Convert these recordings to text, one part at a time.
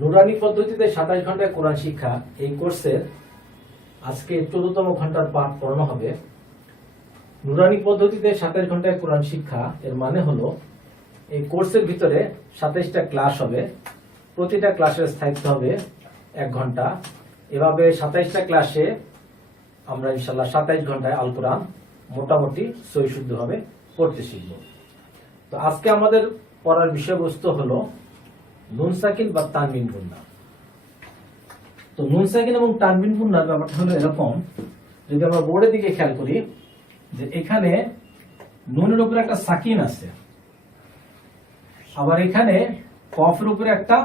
নুরানি পদ্ধতিতে 27 ঘন্টায় কোরআন শিক্ষা এই কোর্সের আজকে 14তম ঘন্টার পাঠ পড়ানো হবে। নুরানি পদ্ধতিতে 27 ঘন্টায় কোরআন শিক্ষা এর মানে হলো এই কোর্সের ভিতরে 27টা ক্লাস হবে, প্রতিটা ক্লাসের স্থায়িত্ব হবে 1 ঘন্টা। এভাবে 27টা ক্লাসে আমরা ইনশাআল্লাহ 27 ঘন্টায় আল কোরআন মোটামুটি সহি শুদ্ধভাবে পড়তে শিখব। তো আজকে আমাদের পড়ার বিষয়বস্তু হলো নুন সাকিন বা তানবিন গুন্না। তো নুন সাকিন এবং তানবিন গুন্নার ব্যাপারটা হলো এরকম, যদি আমরা বোর্ডের দিকে খেয়াল করি যে এখানে নুনের উপরে একটা সাকিন আছে, আবার এখানে কফের উপরে একটা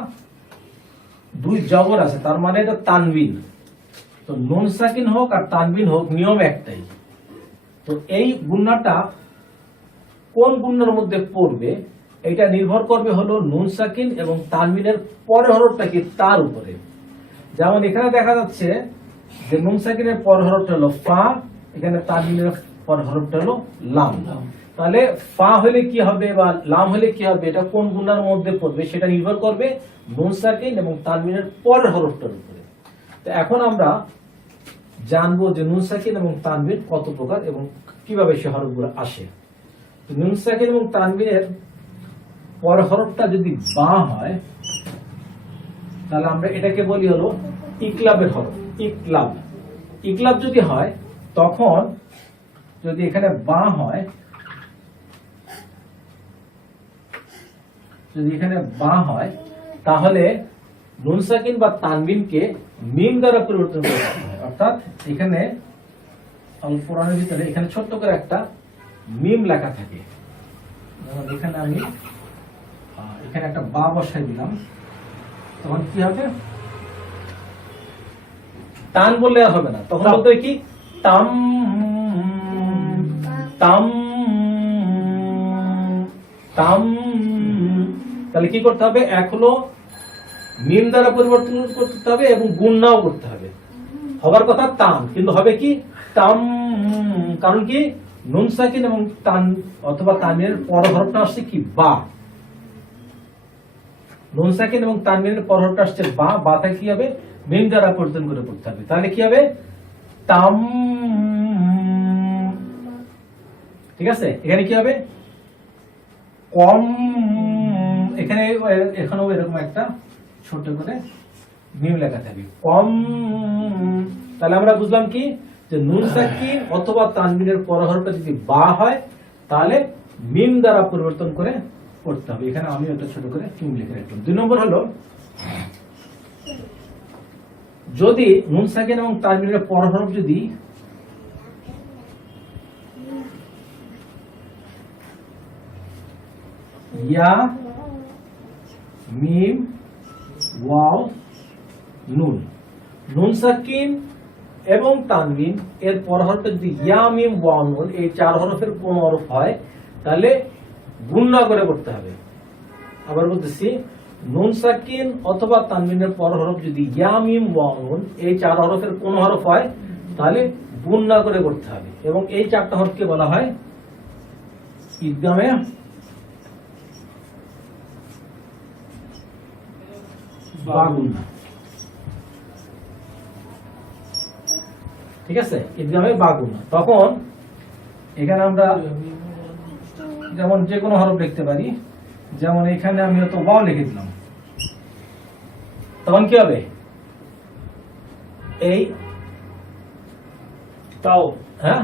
দুই জবর আছে, তার মানে এটা তানবিন। তো নুন সাকিন হোক আর তানবিন হোক নিয়ম একটাই। তো এই গুন্নাটা কোন গুন্নার মধ্যে পড়বে এটা নির্ভর করবে হলো নুন সাকিন এবং তানবিনের পরের হরফটা কি তার উপরে। যেমন এখানে দেখা যাচ্ছে যে নুন সাকিনের পরের হরফটা হলো ফা, এখানে তানবিনের পরের হরফটা হলো লাম। তাহলে ফা হলে কি হবে বা লাম হলে কি হবে, এটা কোন গুন্নার মধ্যে পড়বে সেটা নির্ভর করবে নুন সাকিন এবং তানবিনের পরের হরফটার উপরে। তো এখন আমরা জানবো যে নুন সাকিন এবং তানবিন কত প্রকার এবং কিভাবে সে হরফগুলো আসে। তো নুন সাকিন এবং তানবিনের পরের হরফটা যদি বা হয় তাহলে আমরা এটাকে বলি হলো ইকলাবের হরফ। ইকলাব ইকলাব যদি হয়, তখন যদি এখানে বা হয়, যদি এখানে বা হয় তাহলে নুন সাকিন বা তানবিনকে মিম দ্বারা পরিবর্তন করতে হয়। অর্থাৎ এখানে আল কোরআনের ভিতরে এখানে ছোট্ট করে একটা মিম লেখা থাকে। যেমন এখানে আমি এখানে একটা বা বসাই দিলাম, তখন কি হবে, টান বললে আর হবে না, তখন বলতে হবে কি তাম তাম তাম। তাহলে কি করতে হবে, এক হলো মিম দ্বারা পরিবর্তন করতে হবে এবং গুণনাও করতে হবে। হবার কথা তাম, কিন্তু হবে কি তাম। কারণ কি নুন সাকিন এবং তান অথবা তানবিনের পরের হরফটা আসছে কি বা। নুন সাকিন এবং তানবিনের পরের হরফটা আসছে বা, বাটা কি হবে মিম দ্বারা পরিবর্তন করে পড়তে হবে। তাহলে কি হবে তাম। ঠিক আছে, এখানে কি হবে কম। এখানে এখানেও এরকম একটা ছোট করে মিম লেখা থাকবে কম। তাহলে আমরা বুঝলাম কি যে নুন সাকিন অথবা তানবিনের পরের হরফটা যদি বা হয় তাহলে মিম দ্বারা পরিবর্তন করে পড়তে হবে। এখানে আমি একটা ছোট করে মিম লিখে রাখলাম। 2 নম্বর হলো যদি নুন সাকিন এবং তানবিনের পরের হরফ যদি ইয়া মিম ওয়াও নুন, নুন সাকিন এবং তানবিন এর পরের হরফটা যদি ইয়া মিম ওয়াও নুন এই 4 হরফের কোন হরফ হয় তাহলে গুণনা করে পড়তে হবে। আবার বলতেছি, নুন সাকিন অথবা তানবিনের পরের হরফ যদি ইয়া মিম ওয়াও নুন এই 4 হরফের কোন হরফ হয় তাহলে গুণনা করে পড়তে হবে। এবং এই 4টা হরফকে বলা হয় ইদগামে বাগুন্না। ঠিক আছে, ইদগামে বাগুন্না। তখন এখানে আমরা যেমন যে কোনো হরফ লিখতে পারি, যেমন এখানে আমি তো ওয়াও লিখে দিলাম, তখন কি হবে এই তাও, হ্যাঁ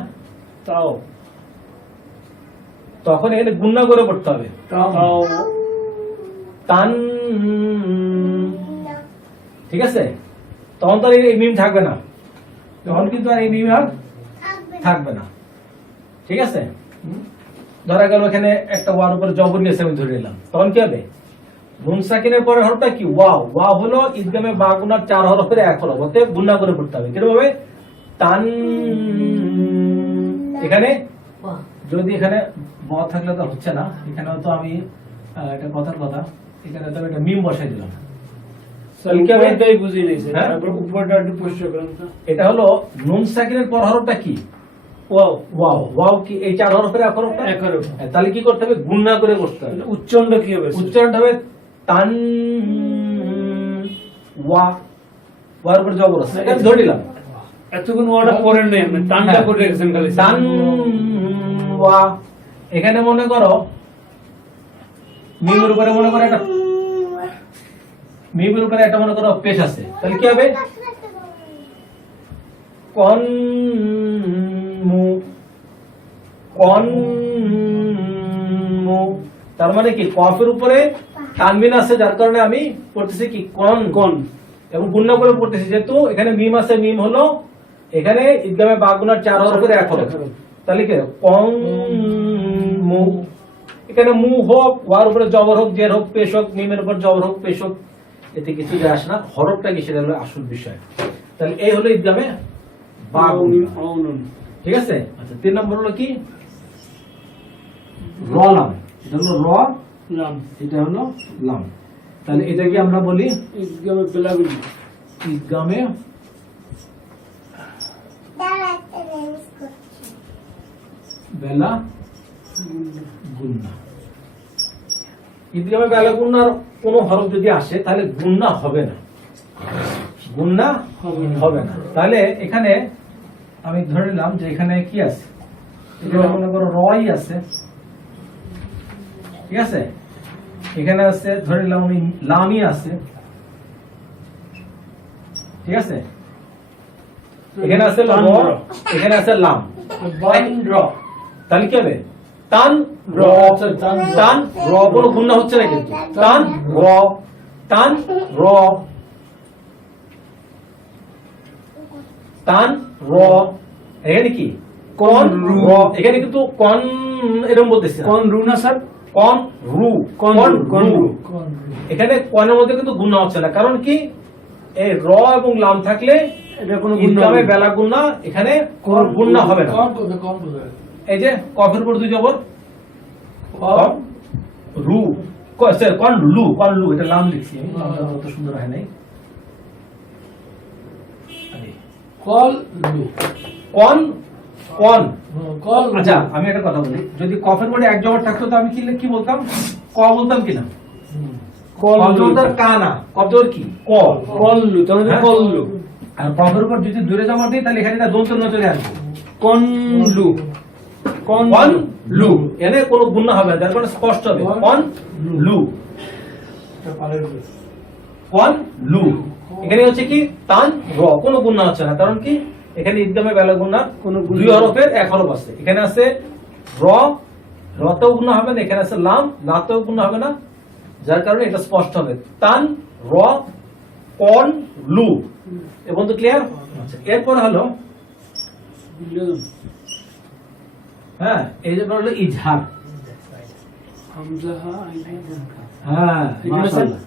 তাও, তখন এখানে গুণনা করে পড়তে হবে তান। ঠিক আছে, তখন তো এই মিম থাকবে না, তখন কিন্তু আর এই মিম আর থাকবে না। ঠিক আছে, ধরা গেল এখানে একটা ওয়ার উপরে জবর নিয়েছে আমি ধরে নিলাম, তখন কি হবে নুন সাকিনের পরের হরফটা কি ওয়াও। ওয়াও হলো ইদগামে বা গুনার 4 হরফের এক হরফ, ওতে গুণনা করে পড়তে হবে। কিরকম হবে তান। এখানে যদি এখানে ব থাকলে তো হচ্ছে না, এখানে তো আমি এটা কথার কথা এখানে তো একটা মিম বসাই দিলাম। এটা হলো নুন সাকিনের পর হরফটা কি ওয়াও। ওয়াও ওয়াও কি এই 4 হরফের এক হরফটা এক হরফ, তাহলে কি করতে হবে গুণনা করে করতে হবে। উচ্চারণটা কি হবে, উচ্চারণটা হবে তান ওয়া, ওয়ার উপরে জবর আছে, এটা ধরে নিলাম। এতক্ষণ ওয়াটা পড়েন নাই আপনি, টানটা করে রেখেছেন খালি। তান ওয়া, এখানে মনে করো মিমের উপরে মনে করো একটা, মিমের উপরে একটা মনে করো পেশ আছে, তাহলে কি হবে? কন মু, কন মু, তার মানে কি কফের উপরে তানবিন আছে, যার কারণে আমি পড়তেছি কি কন কোন এবং গুণনা করে পড়তেছি, যেহেতু এখানে মিম আছে, মিম হলো এখানে ইদগামে বা গুণার 4 হরফের 1 হরফ, তাহলে কি কন মু, এখানে মু হোক, ওয়ার উপরে জবর হোক, জের হোক, পেশ হোক, মিমের উপর জবর হোক, পেশ হোক, এতে কিছু যায় আসে না, হরফটা কি সেটা হলো আসল বিষয়। তাহলে এই হলো ইদগামে বা গুণনা, ঠিক আছে। আচ্ছা 3 নম্বর হলো কি র লাম, এটা হলো র লাম, এটা হলো লাম, তাহলে এটাকে আমরা বলি ইদগামে বেলাগুন, ইদগামে বেলা গুন্না। ইদগামে বেলা গুন্নার কোন হরফ যদি আসে তাহলে গুন্না হবে না, গুন্না হবে না। তাহলে এখানে আমি ধরে নিলাম যে এখানে কি আছে, এখানে মনে করো রই আছে, ঠিক আছে, এখানে আছে ধরে নিলাম আমি লামই আছে, ঠিক আছে, এখানে আছে র, এখানে আছে লাম, তাহলে কি হবে? টান র, টান র, কোনো গুণনা হচ্ছে না কিন্তু, টান র, টান র, টান র, এখানে কি কন র, এখানে কিন্তু কন এরকম বলতেছি, কোন রু না স্যার, কন রু, কোন কোন রু, এখানে কনের মধ্যে কিন্তু গুণা হচ্ছে না, কারণ কি এই র এবং লাম থাকলে এটা কোনো গুণনা ইদগামে বেলা গুণা, এখানে কোন গুণা হবে না। এই যে কফের উপর 2 জবর, কন রু, স্যার কন লু, কন লু, এটা লাম লিখছি আমি, নামটা অত সুন্দর হয় নাই, কল লু, কন কন। কল, আচ্ছা আমি একটা কথা বলি, যদি কফের পরে 1 জবর থাকতো তো আমি কি বলতাম? ক বলতাম কিনা? কল লু, কফের কা না, কফের কি ক, কল লু, তাহলে হ্যাঁ? কল লু, আর কফের উপর যদি দূরে জবর দিই তাহলে এখানে দন্ত ন চলে আসবে, কোন লু, কোন কন লু, এনে কোনো গুণনা হবে না, যার কারণে স্পষ্ট হবে কন লু, কন লু। এখানে হচ্ছে কি তান র, কোনো গুণনা হচ্ছে না, কারণ কি এখানে ইদগামে বেলা গুণা কোনো 2 হরফের 1 হরফ আছে, এখানে আছে র, রতেও গুণা হবে না, এখানে আছে লাম, লাতেও গুণা হবে না, যার কারণে এটা স্পষ্ট হবে তান র, কন লু। এবং তো ক্লিয়ার? আচ্ছা এরপর হলো হ্যাঁ, এই যে হলো ইজহার, হামজা হা আইনা গুন খা, হ্যাঁ মাশাআল্লাহ,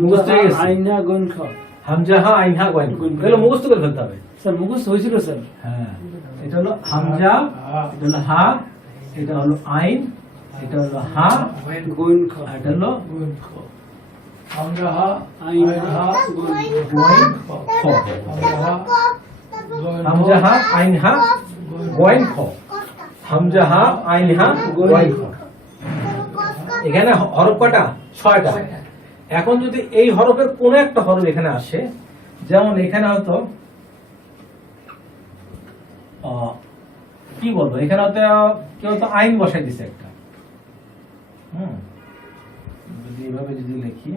মুখস্থ হামজা হয়ে হা গেছে। আইনা গুন খা, হামজা হা আইন হা গয়েন, এগুলো মুখস্থ করে ফেলতে হবে। স্যার মুখস্থ হয়েছিল স্যার, হ্যাঁ, এটা হলো হামজা, এটা হলো হা, এটা হলো আইন, এটা হলো হা, গুন খা, আর এটা হলো আমরা হা, আইনা গুন গয়েন খ, আমরা হা, হামজা হা আইন হা গয়েন খ, হামজা হা আইন হা গয়েন খ। এখানে হরফ কয়টা? 6টা। এখন যদি এই হরফের কোন একটা হরফ এখানে আসে, যেমন এখানে হয়তো কি বলবো, এখানে হয়তো কেউ তো আইন বসাই দিছে একটা, যদি এভাবে যদি লিখি,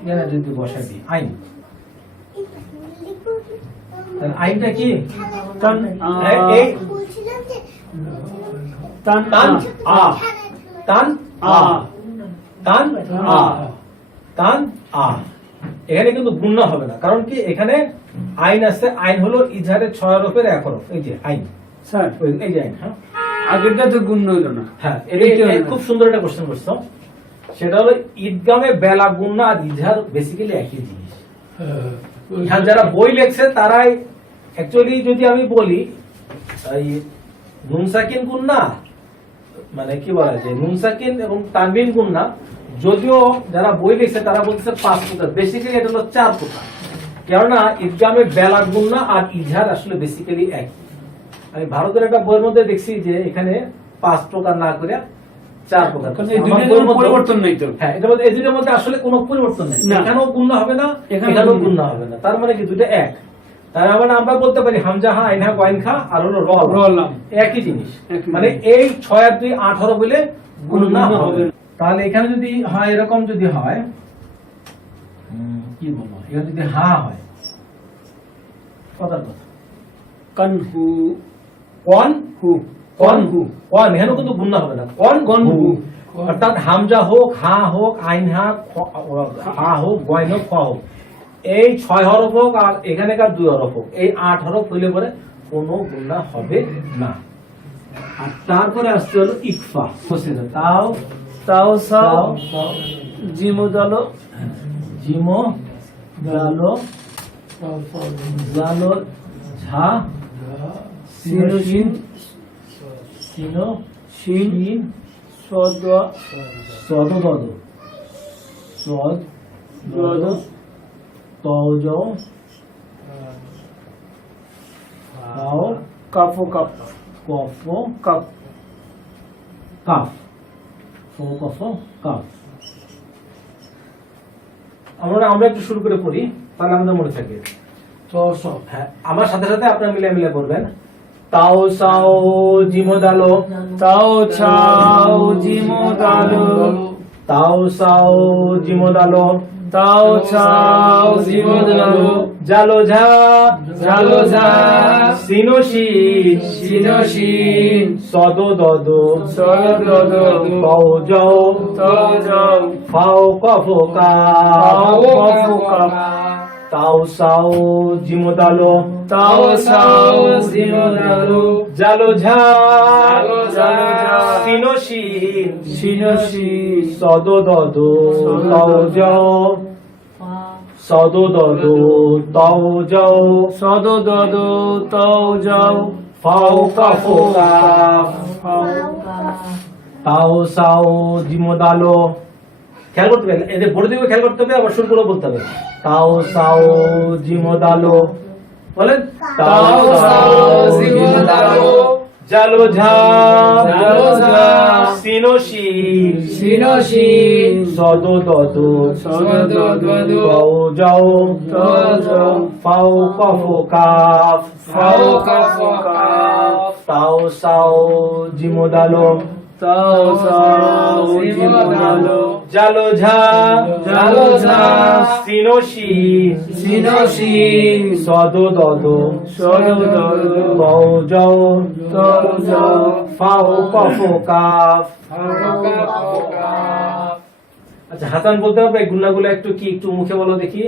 এখানে যদি বসাই দিই আইন, তাহলে আইনটা কি? টান এই টান টান আ, টান আ, টান আ, টান আ, এখানে কিন্তু গুণনা হবে না, কারণ কি এখানে আইন আছে, আইন হলো ইজহারের 6 হরফের 1 হরফ, এই যে আইন, স্যার এই যে আইন। হ্যাঁ আগেরটা তো গুণ হইল না, হ্যাঁ, এই খুব সুন্দর একটা কোশ্চেন করছো, সেটা হলো ঈদগামে বেলা গুণনা আর ইজহার বেসিক্যালি একই জিনিস। হ্যাঁ, যারা বই লেখছে তারাই অ্যাকচুয়ালি, যদি আমি বলি এই নুন সাকিন গুণনা মানে কি বলা যায়, নুন সাকিন এবং তানবিন গুণনা, যদিও যারা বই লিখছে তারা বলছে 5 প্রকার, বেসিক্যালি এটা হলো 4 প্রকার, কেননা ঈদগামে বেলা গুণনা আর ইজহার আসলে বেসিক্যালি একই। আমি ভারতের একটা বইয়ের মধ্যে দেখছি যে এখানে 5 প্রকার না করে চার প্রকার। কারণ এই আমার দুইটার বইয়ের পরিবর্তন নেই তো। হ্যাঁ, এটা মধ্যে এই দুইটার মধ্যে আসলে কোনো পরিবর্তন নেই। না। এখানেও গুণনা হবে না, এখানেও এখানেও গুণনা গুণনা হবে না। তার মানে কি দুইটা এক। তার মানে আমরা বলতে পারি হামজা হা আইন হা গয়েন খা আর হলো র র লাম। একই জিনিস। একই মানে জিনিস। এই 6 আর 2 8 হরফ বলে গুণনা গুণনা হবে। হবে। তাহলে এখানে যদি হয় এরকম যদি হয় কি বলবো, এখানে যদি হা হয় কথার কথা কানহু কন হু কনহু কন, এখানে কিন্তু গুণনা হবে না, কন কনহু। কনহু। অর্থাৎ হামজা হোক, হা হোক, আইন হা, হা হোক, গয়ন হোক, খ হোক, এই 6 হরফ হোক আর এখানেকার 2 হরফ হোক, এই 8 হরফ হইলে পরে কোনো গুণনা হবে না। আর তারপরে আসছে হলো ইকফা। তাও তাও সাও তাও জিমু দালো জিমো জালো জালো ঝা সিনো শিন সিনো শিন শিন সদওয়া সদ দদ সদ দদ তজ ফাও কাফো কাপ কফ কাপ কাফ ফো কফ কাফ। আমরা একটু শুরু করে পড়ি, তাহলে আমাদের মনে থাকে। তো সব হ্যাঁ, আমার সাথে সাথে আপনারা মিলে মিলে পড়বেন। তাও সাও জিমো দালো, তাও ছাও জিমু দালো তাও সাও জিমো দালো, তাও ছাও জিমু দালো জালো ঝা জালো ঝা সিনো শিন সিনো শিন সদ দদ সদ দদ তাও যাও তাও যাও ফাও কফ ফাও কাফ কাফো কাপ তাও সাও জিমো দালো, তাও ছাও জিমু দালো জালো ঝা জালো ঝা সিনো শিন সিনো শিন সদ দদ তাও যাও সদ দদ তাও যাও সদ দদ তাও যাও ফাও কাফ কাফ তাও সাও জিমো দালো। খেয়াল করতে হবে, এদের বলে দিকে খেয়াল করতে হবে, আবার শুরু করে বলতে হবে। তাও সাও জিমো দালো, বলেন তাও সাও জিমু দালো জালো ঝা জালো ঝা সিনো শিন সিনো শিন সদ দদ সদ দদ তাও যাও তাও যাও ফাও কাফ কাফ ফাও কাফো কাফ তাও সাও জিমো দালো, তাও সাও জিমু দালো জালো ঝা জালো ঝা সিনো শিন সিনো শিন সদ দদ সদ দদ তাও যাও তাও যাও ফাও কাফ কাফ। ফাও কাফো কাফ। আচ্ছা, হাসান বলতে হবে গুণাগুলো একটু কি, একটু মুখে বলো দেখি।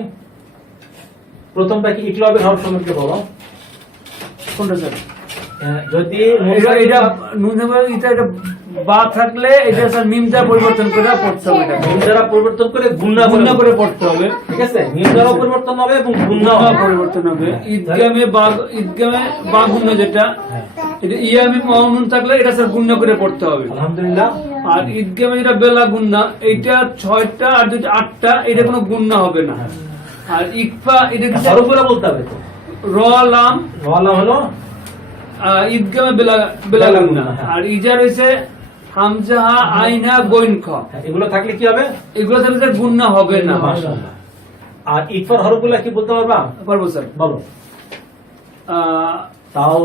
প্রথমটা কি ইকলবের হরফ সম্পর্কে বলো। কোনটা স্যার? যদি এটা এটা নুন এটা বা থাকলে এটা স্যার মিমটা পরিবর্তন করে পড়তে হবে। এটা মিম দ্বারা পরিবর্তন করে গুণনা গুণনা করে পড়তে হবে। ঠিক আছে, মিম দ্বারা পরিবর্তন হবে এবং গুণনা গুণনা হবে। পরিবর্তন হবে। ঈদগামে বা গুণনা যেটা, এটা ইয়ামে মাউনুন থাকলে এটা স্যার গুণনা করে পড়তে হবে। আলহামদুলিল্লাহ। আর ঈদগামে যেটা বেলা গুণনা, এইটা 6টা আর দুইটা 8টা, এটা কোনো গুণনা হবে না। আর ইকফা এটা কি হরফগুলো বলতে হবে তো। র লাম ওয়ালা হলো ঈদগামে বেলা বেলা গুণনা। আর ইজা রয়েছে হামজা আইনা গইন খ, এগুলো থাকলে কি হবে? এগুলো থাকলে স্যার গুণনা হবে না। মাশাআল্লাহ। আর ইকফার হরফগুলো কি বলতে পারবা? পারবো স্যার। বলো।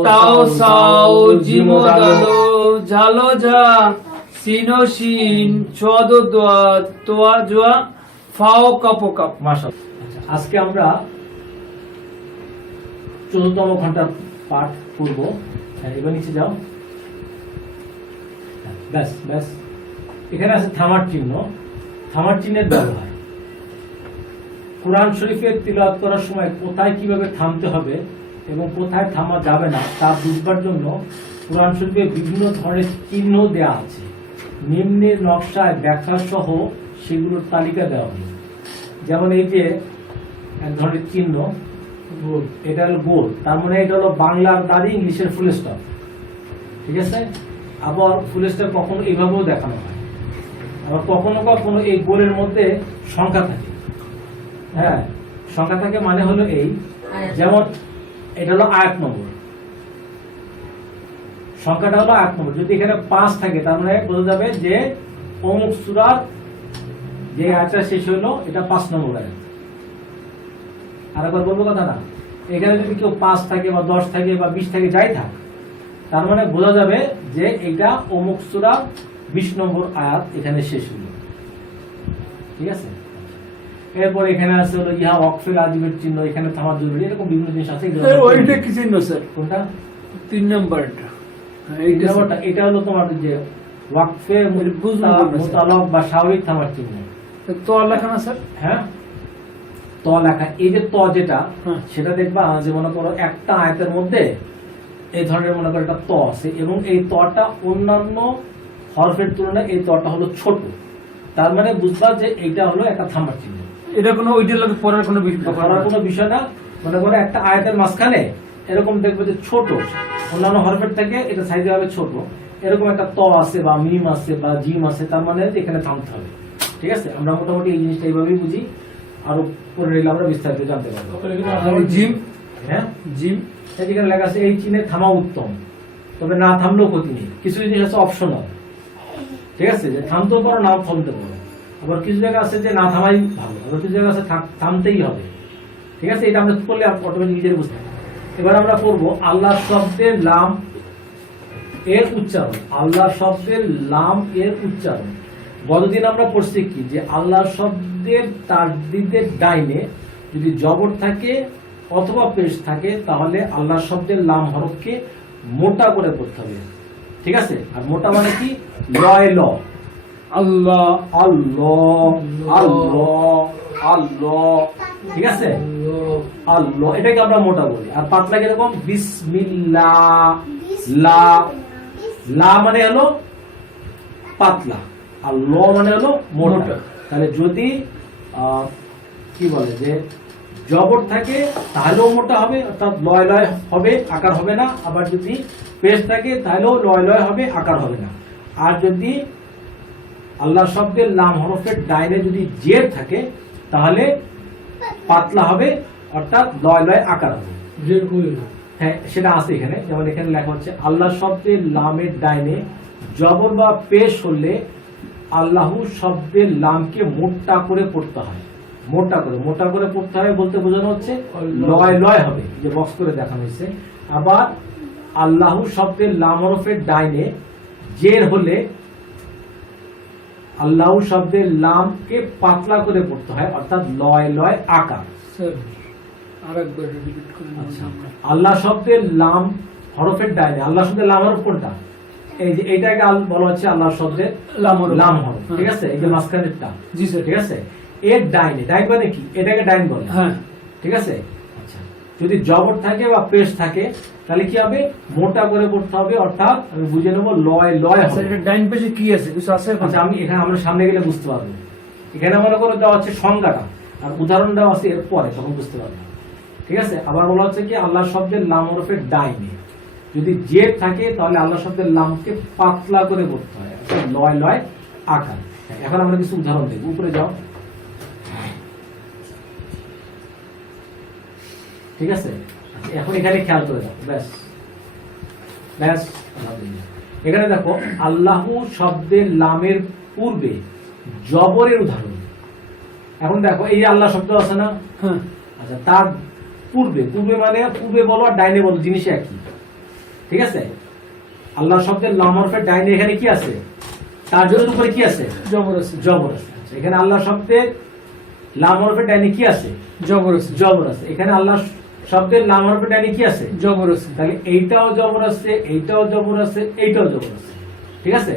তাও সাও জিমো দালো ঝালো ঝা সিনো শিন ছদ দোয়া তোয়া জোয়া ফাও কাপো কাপ। মাশাআল্লাহ। আচ্ছা, আজকে আমরা 14তম ঘন্টার পাঠ করব। এবার নিচে যাও। ব্যাস ব্যাস। এখানে আছে থামার চিহ্ন। থামার চিহ্নের ব্যবহার। কোরআন শরীফের তিলাওয়াত করার সময় কোথায় কিভাবে থামতে হবে এবং কোথায় থামা যাবে না তা বুঝবার জন্য কোরআন শরীফে বিভিন্ন ধরনের চিহ্ন দেয়া আছে। নিম্নের নকশায় ব্যাখ্যা সহ সেগুলোর তালিকা দেওয়া হলো। যেমন এই যে এক ধরনের চিহ্ন, এটা হলো গোল, তার মানে এটা হলো বাংলার দাড়ি, ইংলিশের ফুল স্টপ। ঠিক আছে, আবার ফুল স্টপ কখনো এইভাবেও দেখানো হয়, আবার কখনো কখনো এই গোলের মধ্যে সংখ্যা থাকে। হ্যাঁ, সংখ্যা থাকে মানে হলো এই, যেমন এটা হলো আয়াত নম্বর, সংখ্যাটা হলো 8 নম্বর। যদি এখানে 5 থাকে তার মানে বোঝা যাবে যে অমুক সূরার যে আয়াতটা শেষ হলো এটা 5 নম্বর আয়াত। আরেকবার বলবো কথা না, এখানে যদি কেউ 5 থাকে বা 10 থাকে বা 20 থাকে যাই থাক, তার মানে বোঝা যাবে যে এটা অমুক সূরার 20 নম্বর আয়াত এখানে শেষ হলো। ঠিক আছে, এরপর এখানে আছে হলো ইহা ওয়াকফের আদিবের চিহ্ন, এখানে থামার জরুরি, এরকম বিভিন্ন জিনিস আছে। ওইটা কি চিহ্ন স্যার? কোনটা? 3 নাম্বারটা। এই ব্যাপারটা, এটা হলো তোমার যে ওয়াকফে মুতালাক বা স্বাভাবিক থামার চিহ্ন। তো লেখা না স্যার? হ্যাঁ, ত লেখা। এই যে ত যেটা, হ্যাঁ। সেটা দেখবা যে মনে করো একটা আয়াতের মধ্যে এই ধরনের মনে করো একটা ত আছে এবং এই তটা অন্যান্য হরফের তুলনায় এই তটা হলো ছোট, তার মানে বুঝবা যে এটা হলো একটা থামার চিহ্ন। এটা কোনো ওইটার লাগে পড়ার কোনো করার কোনো বিষয় না। মনে করো একটা আয়াতের মাঝখানে এরকম দেখবে যে ছোট, অন্যান্য হরফের থেকে এটা সাইজে হবে ছোট, এরকম একটা ত আছে বা মিম আছে বা জিম আছে, তার মানে এখানে থামতে হবে। ঠিক আছে, আমরা মোটামুটি এই জিনিসটা এইভাবেই বুঝি, আরো পরে নিলে আমরা বিস্তারিত জানতে পারবো। জিম, হ্যাঁ, জিম যেখানে লেখা আছে এই চিহ্নে থামা উত্তম, তবে না থামলেও ক্ষতি নেই। কিছু জিনিস আছে অপশনাল, ঠিক আছে, যে থামতেও পারো নাও থামতে পারো। আবার কিছু জায়গা আছে যে না থামাই ভালো, আবার কিছু জায়গা আছে থামতেই হবে। ঠিক আছে, এটা আমরা করলে অটোমেটিক নিজের বুঝতে পারবো। এবার আমরা করবো আল্লাহ শব্দের লাম এর উচ্চারণ। আল্লাহ শব্দের লাম এর উচ্চারণ গতদিন আমরা পড়ছি কি, যে আল্লাহ শব্দের তাসদীদের ডাইনে যদি জবর থাকে অথবা পেশ থাকে তাহলে আল্লাহ শব্দের লাম হরফকে মোটা করে পড়তে হবে। ঠিক আছে, আর মোটা মানে কি, লয় ল, আল্লাহ আল্লাহ আল্লাহ আল্লাহ। ঠিক আছে, আল্লাহ এটাকে আমরা মোটা বলি। আর পাতলা কিরকম, বিসমিল্লাহ, লা, লা মানে হলো পাতলা, আর ল মানে হলো মোটা। তাহলে যদি কি বলে যে জবর থাকে তাহলেও মোটা হবে, অর্থাৎ লয় লয় হবে, আকার হবে না। আবার যদি পেশ থাকে তাহলেও লয় লয় হবে, আকার হবে না। আর যদি আল্লাহ শব্দের লাম হরফের ডাইনে যদি জের থাকে তাহলে পাতলা হবে, অর্থাৎ লয় লয় আকার হবে। হ্যাঁ, সেটা আছে এখানে। যেমন এখানে লেখা হচ্ছে আল্লাহ শব্দের লামের ডাইনে জবর বা পেশ হলে আল্লাহ শব্দের লামকে মোটা করে পড়তে হয়। মোটা করে পড়তে হয় বলতে বোঝানো হচ্ছে লয় লয় হবে, যে বক্স করে দেখানো হয়েছে। আবার আল্লাহ শব্দের লাম হরফের ডাইনে জের হলে আল্লাহ শব্দের লামকে পাতলা করে পড়তে হয়, অর্থাৎ লয় লয় আকার। আরেকবার রিপিট করুন। আল্লাহ শব্দের লাম হরফের ডাইনে, আল্লাহ শব্দের লাম হরফ কোনটা, এই যে এইটাকে বলা হচ্ছে আল্লাহ শব্দের লাম হরফ। ঠিক আছে, এই যে মাঝখানেরটা, জি স্যার। ঠিক আছে, এর ডাইনে, ডাইন মানে কি, এটাকে ডাইন বলে। হ্যাঁ, ঠিক আছে। আচ্ছা, যদি জবর থাকে বা পেশ থাকে তাহলে কি হবে, মোটা করে পড়তে হবে, অর্থাৎ আমি বুঝে নেবো লয় লয় হবে। এটা ডাইন পেশে কি আছে, কিছু আছে? আচ্ছা, আমি এখানে আমরা সামনে গেলে বুঝতে পারবো। এখানে মনে করো দেওয়া হচ্ছে সংজ্ঞাটা, আর উদাহরণ দেওয়া আছে এর পরে, তখন বুঝতে পারবো। ঠিক আছে, আবার বলা হচ্ছে কি আল্লাহ শব্দের লাম হরফের ডাইনে যদি জের থাকে তাহলে আল্লাহ শব্দের লামকে পাতলা করে পড়তে হয়, লয় লয় আকার। এখন আমরা কিছু উদাহরণ দেব, উপরে যাও। ঠিক আছে, এখন এখানে খেয়াল করে দাও, ব্যাস ব্যাস। এখানে দেখো আল্লাহ শব্দের লামের পূর্বে জবরের উদাহরণ। এখন দেখো এই আল্লাহ শব্দ আছে না, হ্যাঁ, আচ্ছা, তার পূর্বে, পূর্বে মানে পূর্বে বলো আর ডাইনে বলো, জিনিস একই। ঠিক আছে, আল্লাহ শব্দের লাম হরফের ডাইনে এখানে কি আছে, তার জন্য উপরে কি আছে, জবর আছে। জবর আছে। আচ্ছা, এখানে আল্লাহ শব্দের লাম হরফের ডাইনে কি আছে, জবর আছে। জবর আছে। এখানে আল্লাহ শব্দের লাম হরফের ডাইনে কি আছে, জবর আছে। তাহলে এইটাও জবর আছে, এইটাও জবর আছে, এইটাও জবর আছে। ঠিক আছে,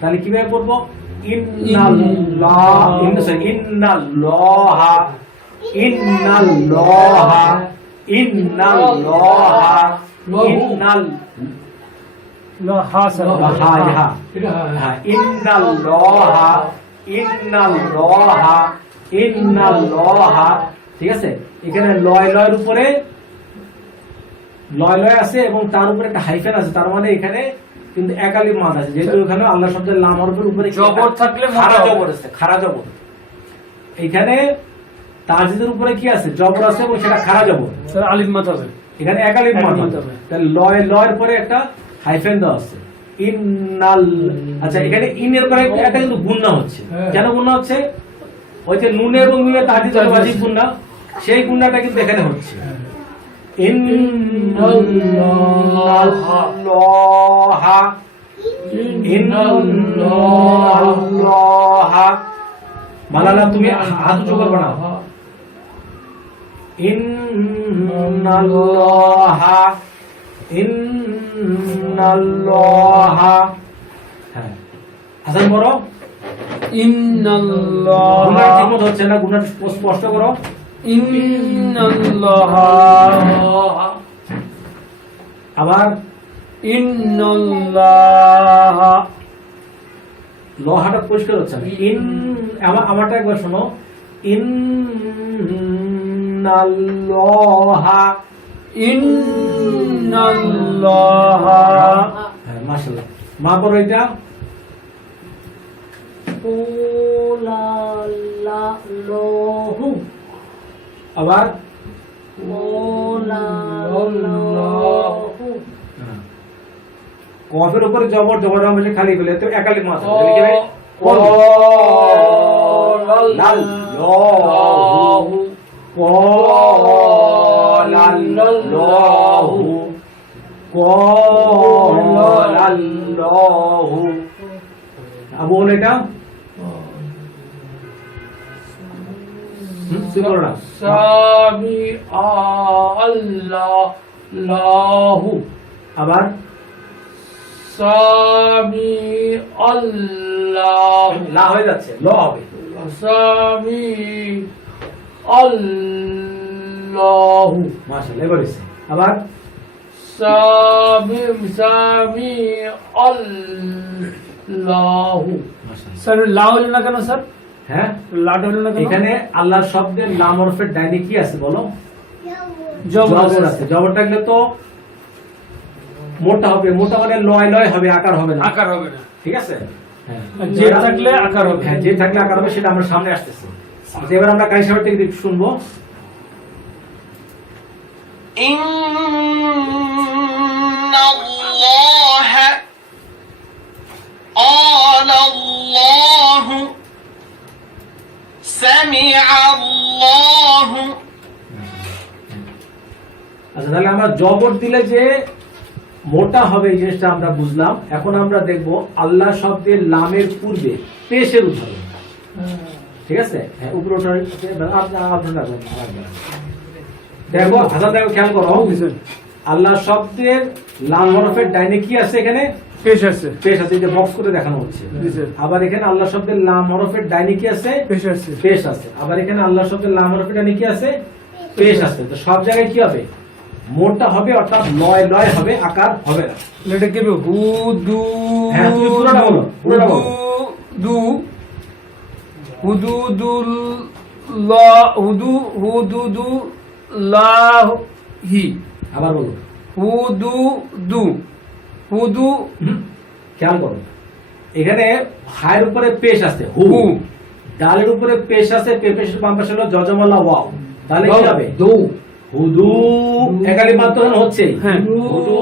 তাহলে কিভাবে পড়বো, ইন্নাল্লাহ, ইন্নাল্লাহ, ইন্নাল্লাহ, ইন্নাল্লাহ, ইন্নাল লা হা স্যার। হা, ইহা, হ্যাঁ, ইন্নাল্লাহ, ইন্নাল্লাহ, ইন্নাল্লাহ। ঠিক আছে, এখানে লয় লয়ের উপরে লয় লয় আছে এবং তার উপরে একটা হাইফেন আছে, তার মানে এখানে কিন্তু একালি মাদ আছে, যেহেতু এখানে আল্লাহ শব্দের লাম হরফের উপরে জবর থাকলে খাড়া জবর আছে, খাড়া জবর। এখানে তাজিদের উপরে কি আছে, জবর আছে এবং সেটা খাড়া জবর, স্যার আলিফ মাদ হবে। এখানে একালি মাদ মাদ হবে। তাহলে লয় লয়ের পরে একটা হাইফেন দেওয়া আছে ইন্নাল। আচ্ছা এখানে ইনের পরে একটা কিন্তু গুণনা হচ্ছে। হ্যাঁ। কেন গুণনা হচ্ছে? ওই যে নুনে এবং মিমে তাহদিদ ওয়াজিব গুণনা, সেই গুণনাটা কিন্তু এখানে হচ্ছে। ইন্নাল্লাহা ইন্নাল্লাহা মালালা তুমি হাত উঁচু করবে না। ইন্নাল্লাহা ইন্নাল্লাহা। হ্যাঁ হাসান বলো। ইন্নাল্লাহ গুণা ঠিকমতো হচ্ছে না, গুণা স্পষ্ট করো। ইন্নাল্লাহ আবার ইন্নাল্লাহ লোহাটা পরিষ্কার হচ্ছে না। আমারটা একবার শোনো। ইন্নাল্লাহা ইন্নাল্লাহ। হ্যাঁ মাশাআল্লাহ। মা করো এটা। আবার কফের উপরে জবর, জবর আমরা খালি ফেলে তো একালিক মাত্রা লিখে ভাই। লাল্লাহু ক্বালাল্লাহু ক্বালাল্লাহু। আবু বলো এটা। তুই বলো না। সামি আল্লাহু। আবার সামি আল্লাহ। লা হয়ে যাচ্ছে, ল হবে। সামি আল্লাহু। মাশাআল্লাহ এবার এসে। আবার সামি সামি আল্লাহু। মাশাআল্লাহ। স্যার লা হলো না কেন স্যার? হ্যাঁ লাট হলো না কেন? এখানে আল্লাহ শব্দের লাম হরফের ডাইনে কি আছে বলো? জবর জবর আছে। জবরটা গেলে তো মোটা হবে, মোটা মানে লয় লয় হবে, আকার হবে না। আকার হবে না। ঠিক আছে? হ্যাঁ যে থাকলে আকার হবে। হ্যাঁ যে থাকলে আকার হবে, সেটা আমরা সামনে আসতেছে। আচ্ছা, এবার আমরা কাই সাহেবের থেকে শুনবো। ইন্নাল্লাহা ক্বালাল্লাহু সামিআল্লাহু। আচ্ছা তাহলে আমরা জবর দিলে যে মোটা হবে এই জিনিসটা আমরা বুঝলাম। এখন আমরা দেখব আল্লাহ শব্দের লামের পূর্বে পেশের উদাহরণ। ঠিক আছে? হ্যাঁ উপরে ওঠার দেখো হাসান, দেখো খেয়াল করো। আল্লাহ শব্দের লাম হরফের ডাইনে কি আছে? এখানে পেশ আছে। পেশ আছে, যে বক্স করে দেখানো হচ্ছে। আবার এখানে আল্লাহ শব্দের লাম হরফের ডাইনে কি আছে? পেশ আছে। পেশ আছে। আবার এখানে আল্লাহ শব্দের লাম হরফের ডাইনে কি আছে? পেশ আছে। তো সব জায়গায় কি হবে? মোটা হবে, অর্থাৎ লয় লয় হবে, আকার হবে না। এটা কি হবে? হুদু। হ্যাঁ তুমি পুরোটা বলো, পুরোটা বলো। দু হুদুদুল হুদুদু লাহি। আবার বলো। হুদুদু হুদু। খেয়াল করো, এখানে হায়ের উপরে পেশ আছে হু, ডালের উপরে পেশ আছে, পেশের বাম পাশে হলো জজমালা ওয়াও। তাহলে কি হবে? দু। হুদু একালি মাত্রা হচ্ছে। হ্যাঁ। হুদু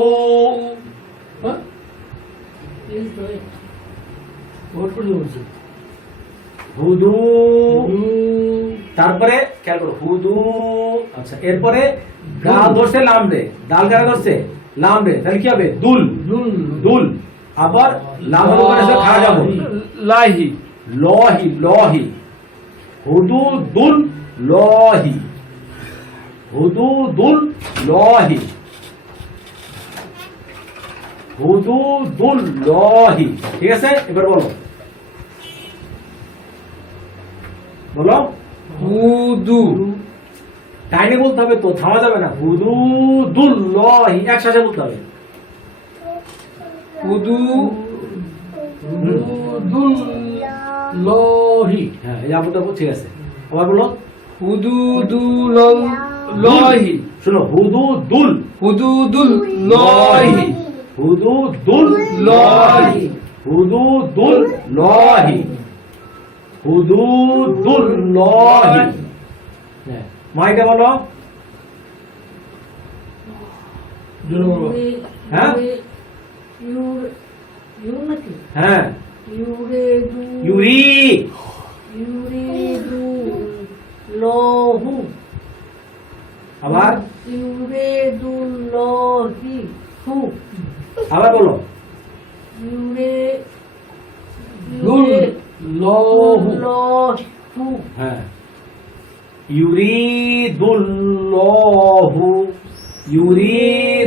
হুদু। তারপরে খেয়াল করো হুদু। আচ্ছা এরপরে গাল ধরছে লাম রে, ডাল গাল ধরছে লাম রে, তাহলে কি হবে? দুল। দুল। আবার লামের উপরে এসে খাড়া যাবো লাহি। লহি। লহি। হুদু দুল লহি। হুদু দুল লহি। হুদু দুল লহি। ঠিক আছে? এবার বলো, বলো। হুদু। টাইনে বলতে হবে তো, থামা যাবে না। হুদু দুল লহি একসাথে বলতে হবে। হুদু দুল লহি। হ্যাঁ এই আপনারটা ঠিক আছে। আবার বলো। হুদুদুল লহি। শোনো, হুদু দুল। হুদুদুল লহি। হুদু দুল লহি। হুদু দুল লহি। হুদু দুল লহি। হ্যাঁ মাইটা বলো। হ্যাঁ ইউ নাকি হ্যাঁ ইউরেদু ইউরি ইউরেদু লহু আবার ইউরেদু লহি হু আবার বলো ইউরে দুল লহু লহু হ্যাঁ ইউরিদুল্লাহু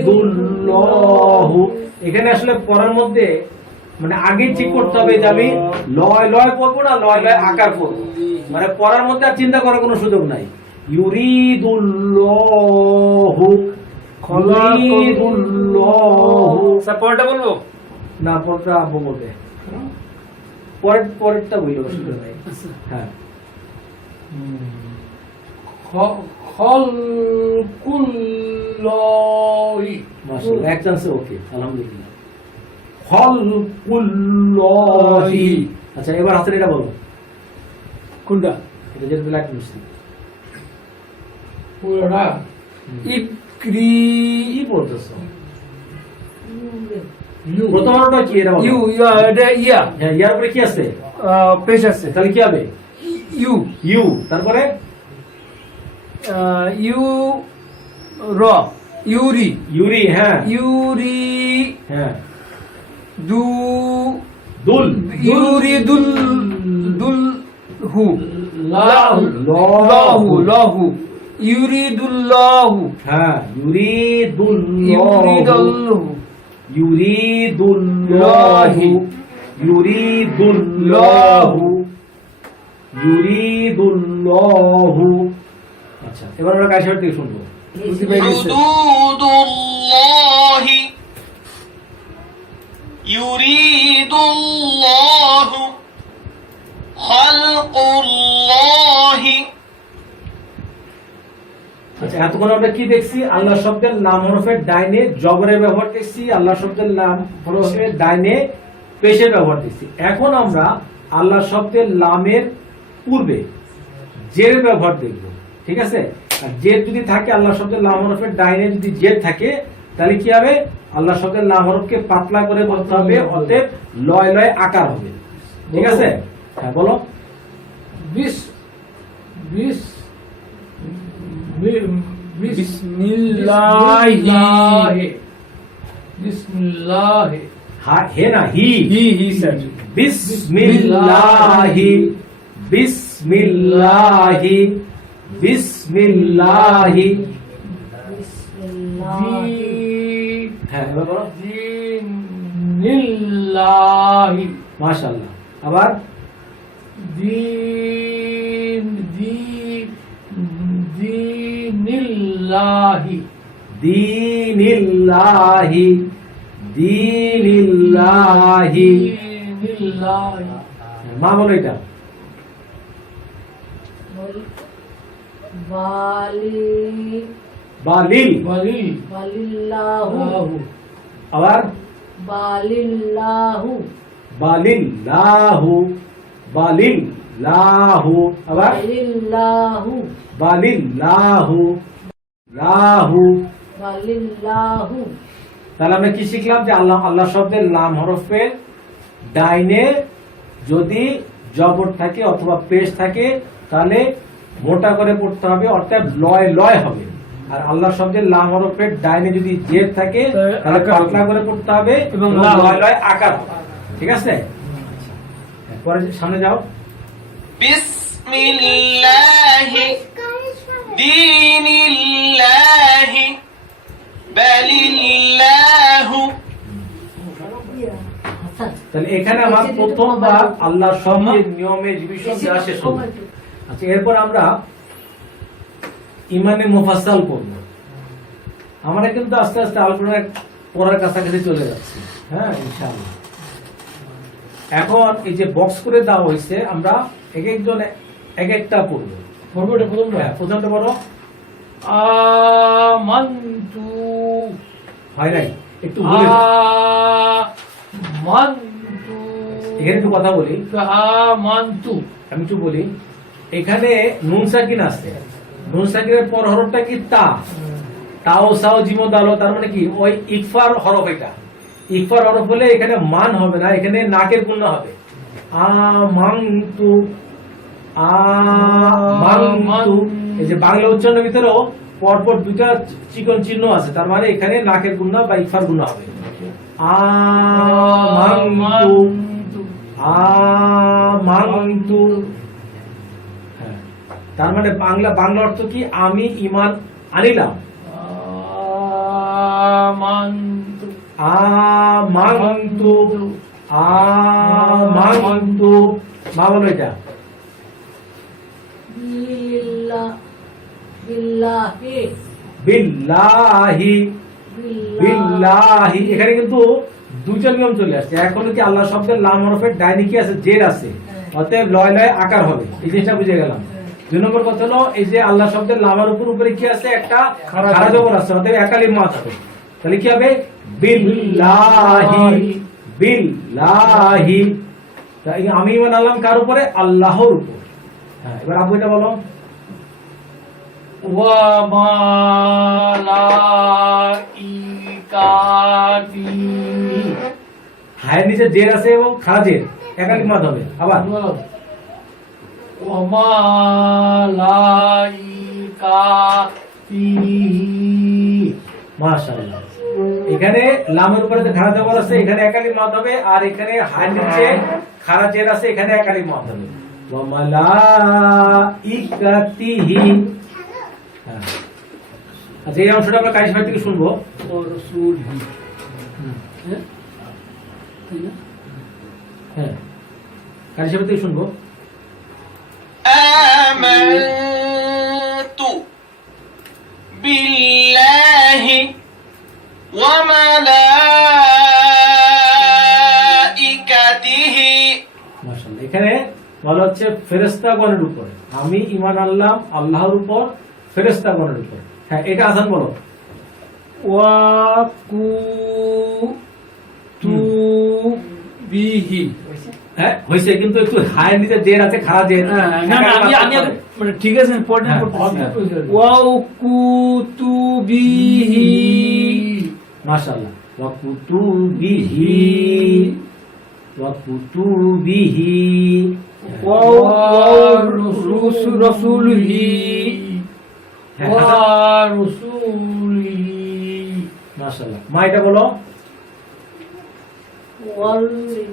ইউরিদুল্লাহু এখানে আসলে পড়ার মধ্যে মানে আগে ঠিক করতে হবে যে আমি লয় লয় পড়বো না লয় লয় আকার পড়বো মানে পড়ার মধ্যে আর চিন্তা করার কোনো সুযোগ নাই ইউরিদুল্লাহু ইউরিদুল্লাহু স্যার পরেরটা বলবো না পরটা আব্বু বলবে পরেরটা বললো অসুবিধা নাই হ্যাঁ খলকুল্লাহি মাশাআল্লাহ এক চান্সে ওকে আলহামদুলিল্লাহ খলকুল্লাহি আচ্ছা এবার হাতের এটা বলো কোনটা এটা যেটা দিলে একটা মিষ্টি পুরা ইকরি কি বলতেছো ইউ প্রথম আলোটা কি এটা বলো ইউ এটা ইয়া হ্যাঁ ইয়ার উপরে কি আছে পেশ আছে তাহলে কি হবে ইউ ইউ তারপরে ইউ র ইউরি ইউরি হ্যাঁ ইউরি হ্যাঁ দু দুল ইউরি দুল দুল হু লাহু লহু লহু ইউরিদুল্লাহু হ্যাঁ ইউরিদুল্লাহু ইউরিদুল্লাহু ইউরিদুল্লাহু ইউরিদুল্লাহু আচ্ছা এবার আমরা কাইসার থেকে শুনবো বুঝতে পেরেছি حدود الله يريد الله خلق الله আচ্ছা এতক্ষণ আমরা কি দেখছি আল্লাহ শব্দের নাম হরফের ডাইনে জবরের ব্যবহার দেখছি আল্লাহ শব্দের নাম হরফের ডাইনে পেশের ব্যবহার দেখছি এখন আমরা আল্লাহ শব্দের লামের পূর্বে জের ব্যবহার দেখব ঠিক আছে আর জের যদি থাকে আল্লাহ শব্দের লাম হরফের ডাইনে যদি জের থাকে তাহলে কি হবে আল্লাহ শব্দের লাম হরফকে পাতলা করে বলতে হবে অতএব লয় লয় আকার হবে ঠিক আছে হ্যাঁ বলো বিস বিস বিসমিল্লাহি বিসমিল্লাহি হে না হি হি স্যার বিসমিল্লাহি বিসমিল্লাহি বিসমিল্লাহি হ্যাঁ এবার বলো দিনিল্লাহি মাশাআল্লাহ আবার দিনিল্লাহি দীনিল্লাহি দীনিল্লাহি দিনিল্লাহি মা বলো এটা বালি বালিল বালি বালিল্লাহু লাহু আবার বালিল্লাহু বালিল্লাহু বালিল্লাহু আবার বালিল্লাহু বালিল্লাহু লাহু বালিল্লাহু তাহলে আমরা কি শিখলাম যে আল্লাহ আল্লাহ শব্দের লাম হরফের ডাইনে যদি জবর থাকে অথবা পেশ থাকে তাহলে মোটা করে পড়তে হবে অর্থাৎ লয় লয় হবে আর আল্লাহ শব্দের লাম হরফের ডাইনে যদি জের থাকে তাহলে পাতলা করে পড়তে হবে এবং লয় লয় আকার হবে ঠিক আছে পরে সামনে যাও بسم الله دين الله بل الله তাহলে এখানে আমার প্রথমবার আল্লাহর শব্দের নিয়মে রিভিশন দেওয়া শেষ হলো আচ্ছা এরপর আমরা ইমানে মুফাসসাল করব আমরা কিন্তু আস্তে আস্তে আল কোরআন পড়ার কাছাকাছি চলে যাচ্ছি হ্যাঁ ইনশাআল্লাহ এখন এই যে বক্স করে দেওয়া হয়েছে আমরা এক একজন এক একটা পড়বো পড়বো প্রথম হ্যাঁ প্রথমটা বলো আমান্তু হয় নাই একটু বলে দাও। আমান্তু এখানে একটু কথা বলি আমান্তু আমি একটু বলি এখানে নুন সাকিন আছে নুন সাকিনের পর হরফটা কি তা তাও সাও জিমো দালো তার মানে কি ওই ইকফার হরফ এটা ইকফার হরফ হলে এখানে মান হবে না, এখানে নাকের গুণা হবে। আমানতু, আমানতু। এই যে বাংলা উচ্চারণের ভিতরেও পরপর দুইটা চিকন চিহ্ন আছে, তার মানে এখানে নাকের গুণা বা ইকফার গুণা হবে। আমানতু, আমানতু। হ্যাঁ, তার মানে বাংলা অর্থ কি? আমি ঈমান আনিলাম। আমান্তু, আমানতু, আমানতু। মা বলো এটা। বিল্লাহি, বিল্লাহি, বিল্লাহি। এখানে কিন্তু দুইটা নিয়ম চলে আসছে। এক হলো কি আল্লাহ শব্দের লাম হরফের ডাইনে কি আছে? জের আছে, অতএব লয় লয় আকার হবে। এই জিনিসটা বুঝে গেলাম। দুই নম্বর কথা হলো এই যে আল্লাহ শব্দের লামের উপরে কি আছে? একটা খাড়া জবর আছে, অতএব একালিম মাত হবে। তাহলে কি হবে? বিল্লাহি, বিল্লাহি। আমি ঈমান আনলাম কার উপরে? আল্লাহর উপর। হ্যাঁ, এবার আব্বু এটা বলো। ওয়া মালাইকাতি। হায়ের নিচে জের আছে এবং খাড়া জের, একালিক মাদ হবে। আবার ওয়া মালাইকাতি। মাশাআল্লাহ। এখানে লামের উপরে যে খাড়া জবর আছে, এখানে একালিক মাদ হবে, আর এখানে হায়ের নিচে খাড়া জের আছে, এখানে একালিক মাদ হবে। ওয়া মালাইকাতিহি। হ্যাঁ, আচ্ছা, এই অংশটা আমরা কাইস ভাই থেকে শুনবো। ও রাসূলহি। হ্যাঁ, তাই না? হ্যাঁ, কাইস ভাই থেকে শুনবো। آمنت بالله وملائكته। মাশাআল্লাহ। এখানে বলা হচ্ছে ফেরেশতাগণের উপর। আমি ঈমান আনলাম আল্লাহর উপর, ফেরেশতাগণের উপর। হ্যাঁ, এটা আসান বলো। ওয়া কু তু বিহি। হ্যাঁ, হইছে, কিন্তু একটু হায়ের নিচে জের আছে, খাড়া জের। না না, আমি মানে ঠিক আছে, পড়তে হ্যাঁ, পড়তে। ওয়া কু তু বিহি। মাশাআল্লাহ। ওয়া কুতুবিহি, ওয়া কুতুবিহি। ওয়া রাসূলহি। হ্যাঁ, ওয়া হাসান। রাসূলিহি। মাশাআল্লাহ। মা এটা বলো। ওয়াল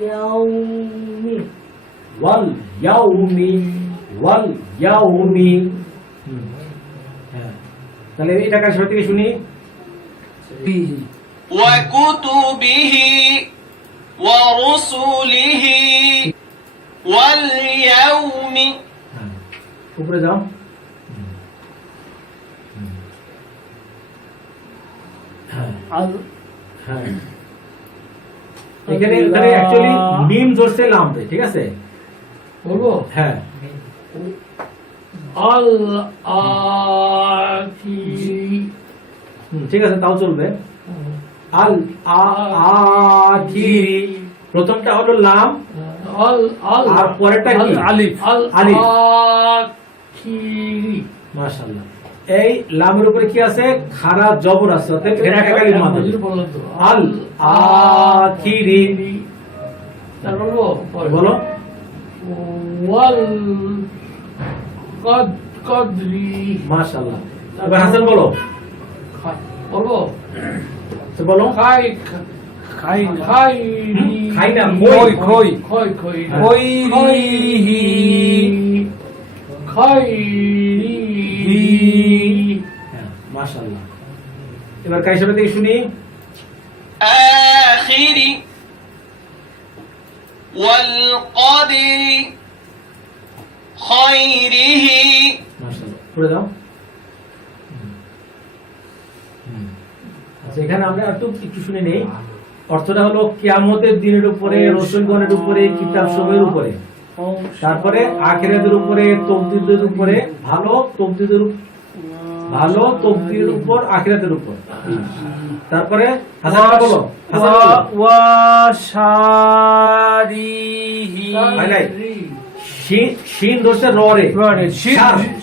ইয়াউমি, ওয়াল ইয়াউমি, ওয়াল ইয়াউমি। হ্যাঁ, তাহলে এটা কার থেকে শুনি। বিহি। وكتبه ورسله واليوم। হ্যাঁ, উপরে যাও। হ্যাঁ, হ্যাঁ। এখানে অ্যাকচুয়ালি মিম ধরছে লামতে, ঠিক আছে? বলবো হ্যাঁ, আল আতি। ঠিক আছে, তাও চলবে। আল আখিরি। প্রথমটা হলো লাম, আল আল আর পরেরটা কি? আলিফ। আল আলিফ। আখিরি। মাশাআল্লাহ। এই লামের উপরে কি আছে? খাড়া জবর আছে, অতএব এটা একালিক মাদ হবে। আল আখিরি। তারপর বলো। ওয়াল কদরি। মাশাআল্লাহ। এবার হাসান বলো। বলবো তো বলো। খাই খাই খাই খাই না, খই খই খই খই খৈরিহি। খাইরিহি। হ্যাঁ, মাশাআল্লাহ। এবার কাইসাবে থেকে শুনি। آخر والقدر خيره। মাশাআল্লাহ। পড়ে দাও। আচ্ছা, এখানে আমরা একটু শুনে নেই। অর্থটা হলো কিয়ামতের দিনের উপরে, রাসূলগণের উপরে, কিতাব সমূহের উপরে, তারপরে আখিরাতের উপরে, তাকদীরের উপরে, ভালো তাকদীরের উপর, আখিরাতের উপর। তারপরে হাসান বলো। হাসান বলো। ওয়া শারিহি। ভাই নাই, শিন ধরছে র রে।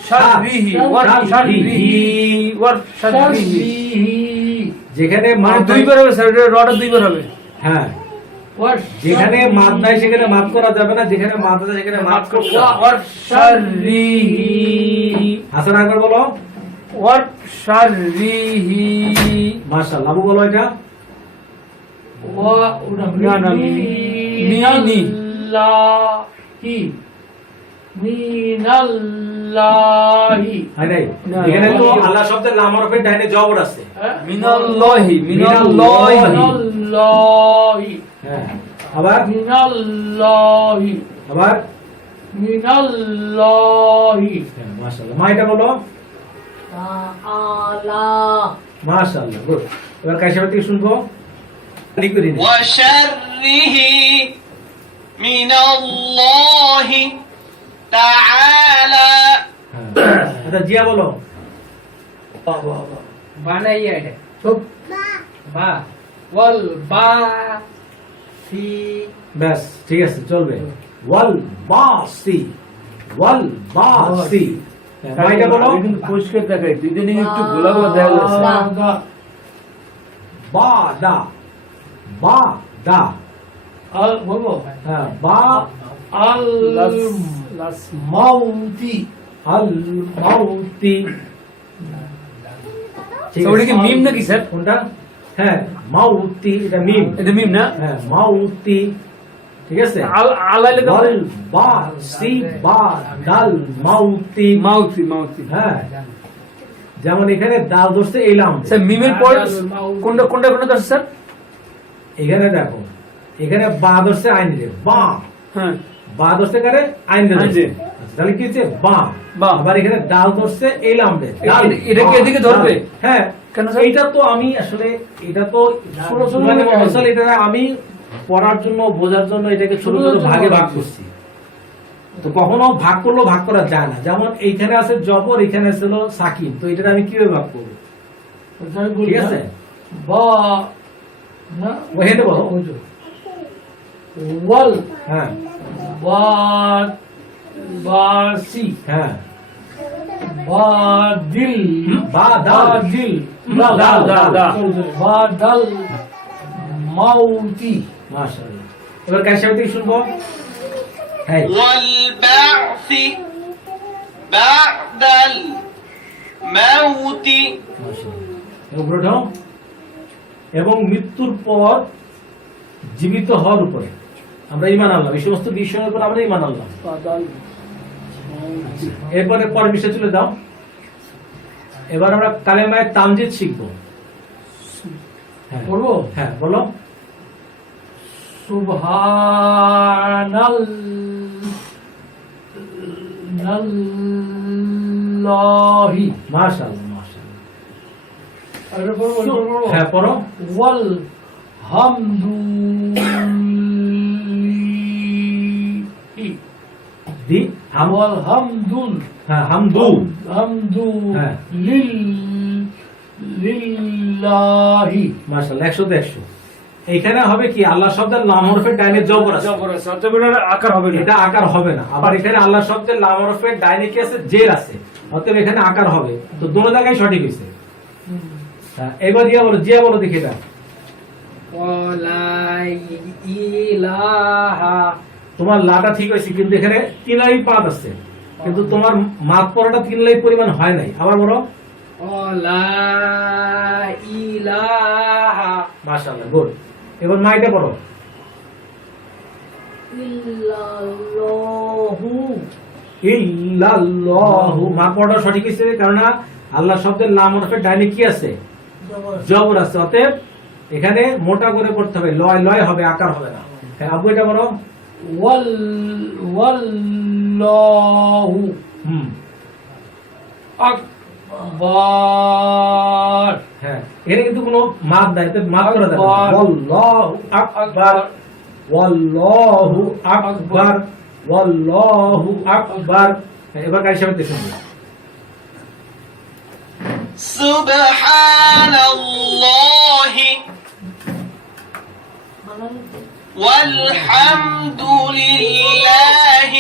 শারবিহি। ওয়া শারবিহি। ওয়া শারবিহি। যেখানে মানে দুইবার হবে স্যার, রটা দুইবার হবে। হ্যাঁ, والشر যেখানে মাদ নাই সেখানে মাদ করা যাবে না, যেখানে মাদ আছে সেখানে মাদ করতে হবে। শাররিহি হাসান একবার বলো। শাররিহি মাশাআল্লাহ, আবু বলো এটা। না, না, মিনি। মিনাল্লাহি হয় নাই? না, এখানে তো না। আল্লাহ শব্দের লাম হরফের ডাইনে জবর আছে। মিনাল্লাহি মিনাল্লাহি হ্যাঁ, আবার মিনাল্লাহি আবার মিনাল্লাহি হ্যাঁ, মাশাআল্লাহ। মা এটা বলো। তাআলা মাশাআল্লাহ, গুড। এবার কাইসাবা থেকে শুনবো। লিখে দিন। وشره من الله تعالى হ্যাঁ, আচ্ছা জিয়া বলো। বানাইয়া এটা চুপ বা ওয়াল বা সি ব্যাস, ঠিক আছে, চলবে। ওয়াল বাসি, ওয়াল বাসি। হ্যাঁ, মা এটা বলো। কিন্তু পরিষ্কার দেখাই, দুইজনে একটু গোলা গোলা দেখা যাচ্ছে। বা দা, বা দা। আল বলবো হ্যাঁ, বা আল মাউতি আল মাউতি। ঠিক তো ওটা কি আছে। মিম নাকি স্যার? কোনটা? হ্যাঁ, মাউতি, এটা মিম। এটা মিম না? হ্যাঁ, মাউতি, ঠিক আছে। আলাইলে তো ওয়াল বাসি, বা দাল মাউতি। মাউতি মাউতি। হ্যাঁ, যেমন এখানে দাল ধরছে এলাম, স্যার মিমের পর কোনটা কোনটা কোনটা ধরছে স্যার? এখানে দেখো, এখানে বা ধরছে আইন রে, বা হ্যাঁ, বা ধরছে কারে আইন রে আইন ধরছে। রে। আচ্ছা, তাহলে কি হচ্ছে? বা। বা। আবার এখানে ডাল ধরছে এলাম রে, ডাল। এটা কি এদিকে ধরবে? হ্যাঁ, কেন স্যার? এটা তো আমি আসলে, এটা তো ছোট ছোট মানে ভাগে আসলে এটা আমি পড়ার জন্য, বোঝার জন্য এটাকে ছোট ছোট ভাগে ভাগ করছি। তো কখনো ভাগ করলেও ভাগ করা যায় না। যেমন এইখানে আছে জবর, এখানে ছিল সাকিন, তো এটা আমি কিভাবে ভাগ করবো? ঠিক আছে, বা না ওহেদ বলো। ওয়াল হ্যাঁ বা বাসি হ্যাঁ, বা দিল বা দাল, দিল দাল, দাল, দাল, দাল। বা দাল মাউতি মাশাআল্লাহ। এবার কাইসাবা থেকে শুনবো। হ্যাঁ, والبعث بعد الموت মাশাআল্লাহ। এবার উপরে উঠাও। এবং মৃত্যুর পর জীবিত হওয়ার উপরে আমরা ঈমান আনলাম, এই সমস্ত বিষয়ের উপর আমরা ঈমান আনলাম। এরপরে পরের বিষয় চলে দাও। এবার আমরা কালেমায়ে তামজিদ শিখবো। হ্যাঁ, পড়বো? হ্যাঁ, বলো। সুবহানাল্লাহি মাশাআল্লাহ, মাশাআল্লাহ। আরে পড়বো পড়বো হ্যাঁ, পড়ো। ওয়াল হামদু দি হাম, ওয়াল হামদুল হ্যাঁ, হামদু। হামদু হ্যাঁ। লিল্লাহি মাশাআল্লাহ, 100 তে 100। এইখানে হবে কি, আল্লাহ শব্দের লাম হরফের ডাইনে জবর আছে, জবর আছে, অতএব এটার আকার হবে না। এটা আকার হবে না। আবার এখানে আল্লাহ শব্দের লাম হরফের ডাইনে কি আছে? জের আছে, অতএব এখানে আকার হবে। তো দোনো জায়গায় সঠিক হয়েছে। হ্যাঁ, এবার জিয়া বলো, জিয়া বলো দেখি এটা। ইলাহা তোমার লাটা ঠিক হয়েছে, কিন্তু এখানে তিন লাই পাত আছে, কিন্তু তোমার মাত পড়াটা তিন লাই পরিমাণ হয় নাই। আবার বলো। ইলাহা মাশাআল্লাহ, গুড। এবার মাইটা পড়ো। ইল্লাল্লাহু ইল্লাল্লাহু। মাত পড়াটা সঠিক হয়েছে, কারণ আল্লাহ শব্দের লাম হরফের ডাইনে কি আছে? জবর জবর আছে, অতএব এখানে মোটা করে পড়তে হবে, লয় লয় হবে, আকার হবে না। হ্যাঁ, আবু এটা বলো। ওয়াল্লাহু হুম, আকবার হ্যাঁ, এখানে কিন্তু কোনো মাদ নাই, তো মাদ করা যাবে না। আকবার। আল্লাহু আকবার, আল্লাহু আকবার, আল্লাহু আকবার। হ্যাঁ, এবার কার হিসাবে শুনবো। سبحان الله والحمد لله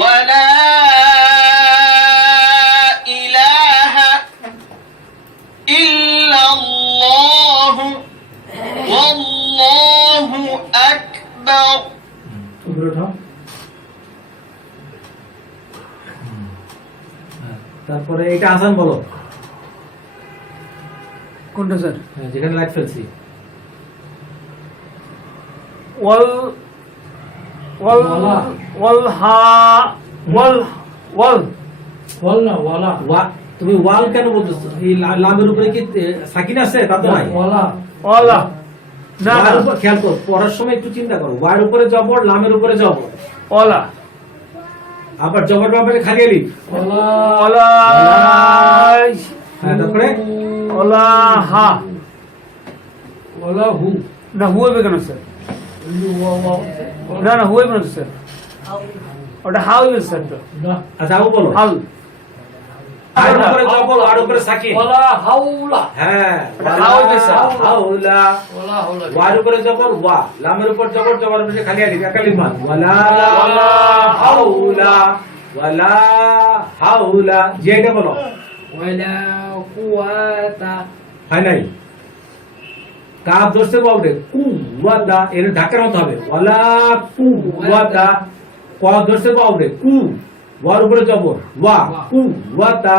ولا তারপরে এটা হাসান বলো, কোনটা স্যার? হ্যাঁ, যেখানে লাইট ফেলছি। ওয়াল ওয়াল ওয়ালা। ওয়াল হা ওয়াল ওয়াল ওয়াল না ওয়ালা তুমি ওয়াল কেন বলতেছো? এই লামের উপরে কি সাকিন আছে? তা তো নাই। ওয়ালা ওয়ালা না না ওয়ার উপর খেয়াল করো, পড়ার সময় একটু চিন্তা করো। ওয়ার উপরে জবর, লামের উপরে জবর, ওয়ালা আবার জবর বাপরে খালি আলিফ। ওয়ালা ওয়ালা হ্যাঁ, তারপরে ওয়ালা হা ওয়ালা হু না হুয়েবে কেন স্যার? না না হুয়েবে না তো স্যার, ওটা হা হইবে স্যার তো। না আচ্ছা আবু বলো। হাল ওয়ার উপরে জবর, ওয়ার উপরে সাকিন। ওয়ালা হাউলা হ্যাঁ, হা হইবে স্যার। হাউলা। ওয়ালা হাউলা ওয়ার উপরে জবর ওয়া, লামের উপর জবর, জবর উপরে খালি আলিফ, একালিফ মাদ। ওয়ালা ওয়ালা হাউলা, ওয়ালা হাউলা। যেটা বলো ওয়ালা কুওয়াতা হয় নাই। কাপ ধরছে বাবরে কুওয়াতা, এর ঢাকার মতো হবে। ওয়ালা কুওয়াতা। কফ ধরছে বাবরে কু, ওয়ার উপরে জবর ওয়া, কুওয়াতা।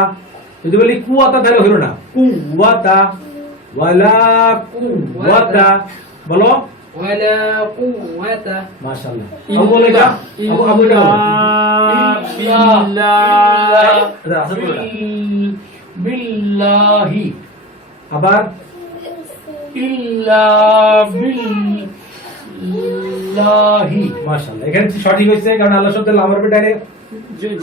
যদি বলি কুওয়াতা তাহলে হলো না, কুওয়াতা। ওয়ালা কুওয়াতা বলো। ওয়ালা কুওয়াতা মাশাআল্লাহ। আবু বলে এটা, আবু এটা বলো। বিল্লাহ আচ্ছা, আসল বলো না। বিল্লাহি আবার ইল্লা বিল্লাহি মাশাআল্লাহ। এখানে সঠিক হয়েছে, কারণ আল্লাহ শব্দের লামের উপরে ডাইরেক্ট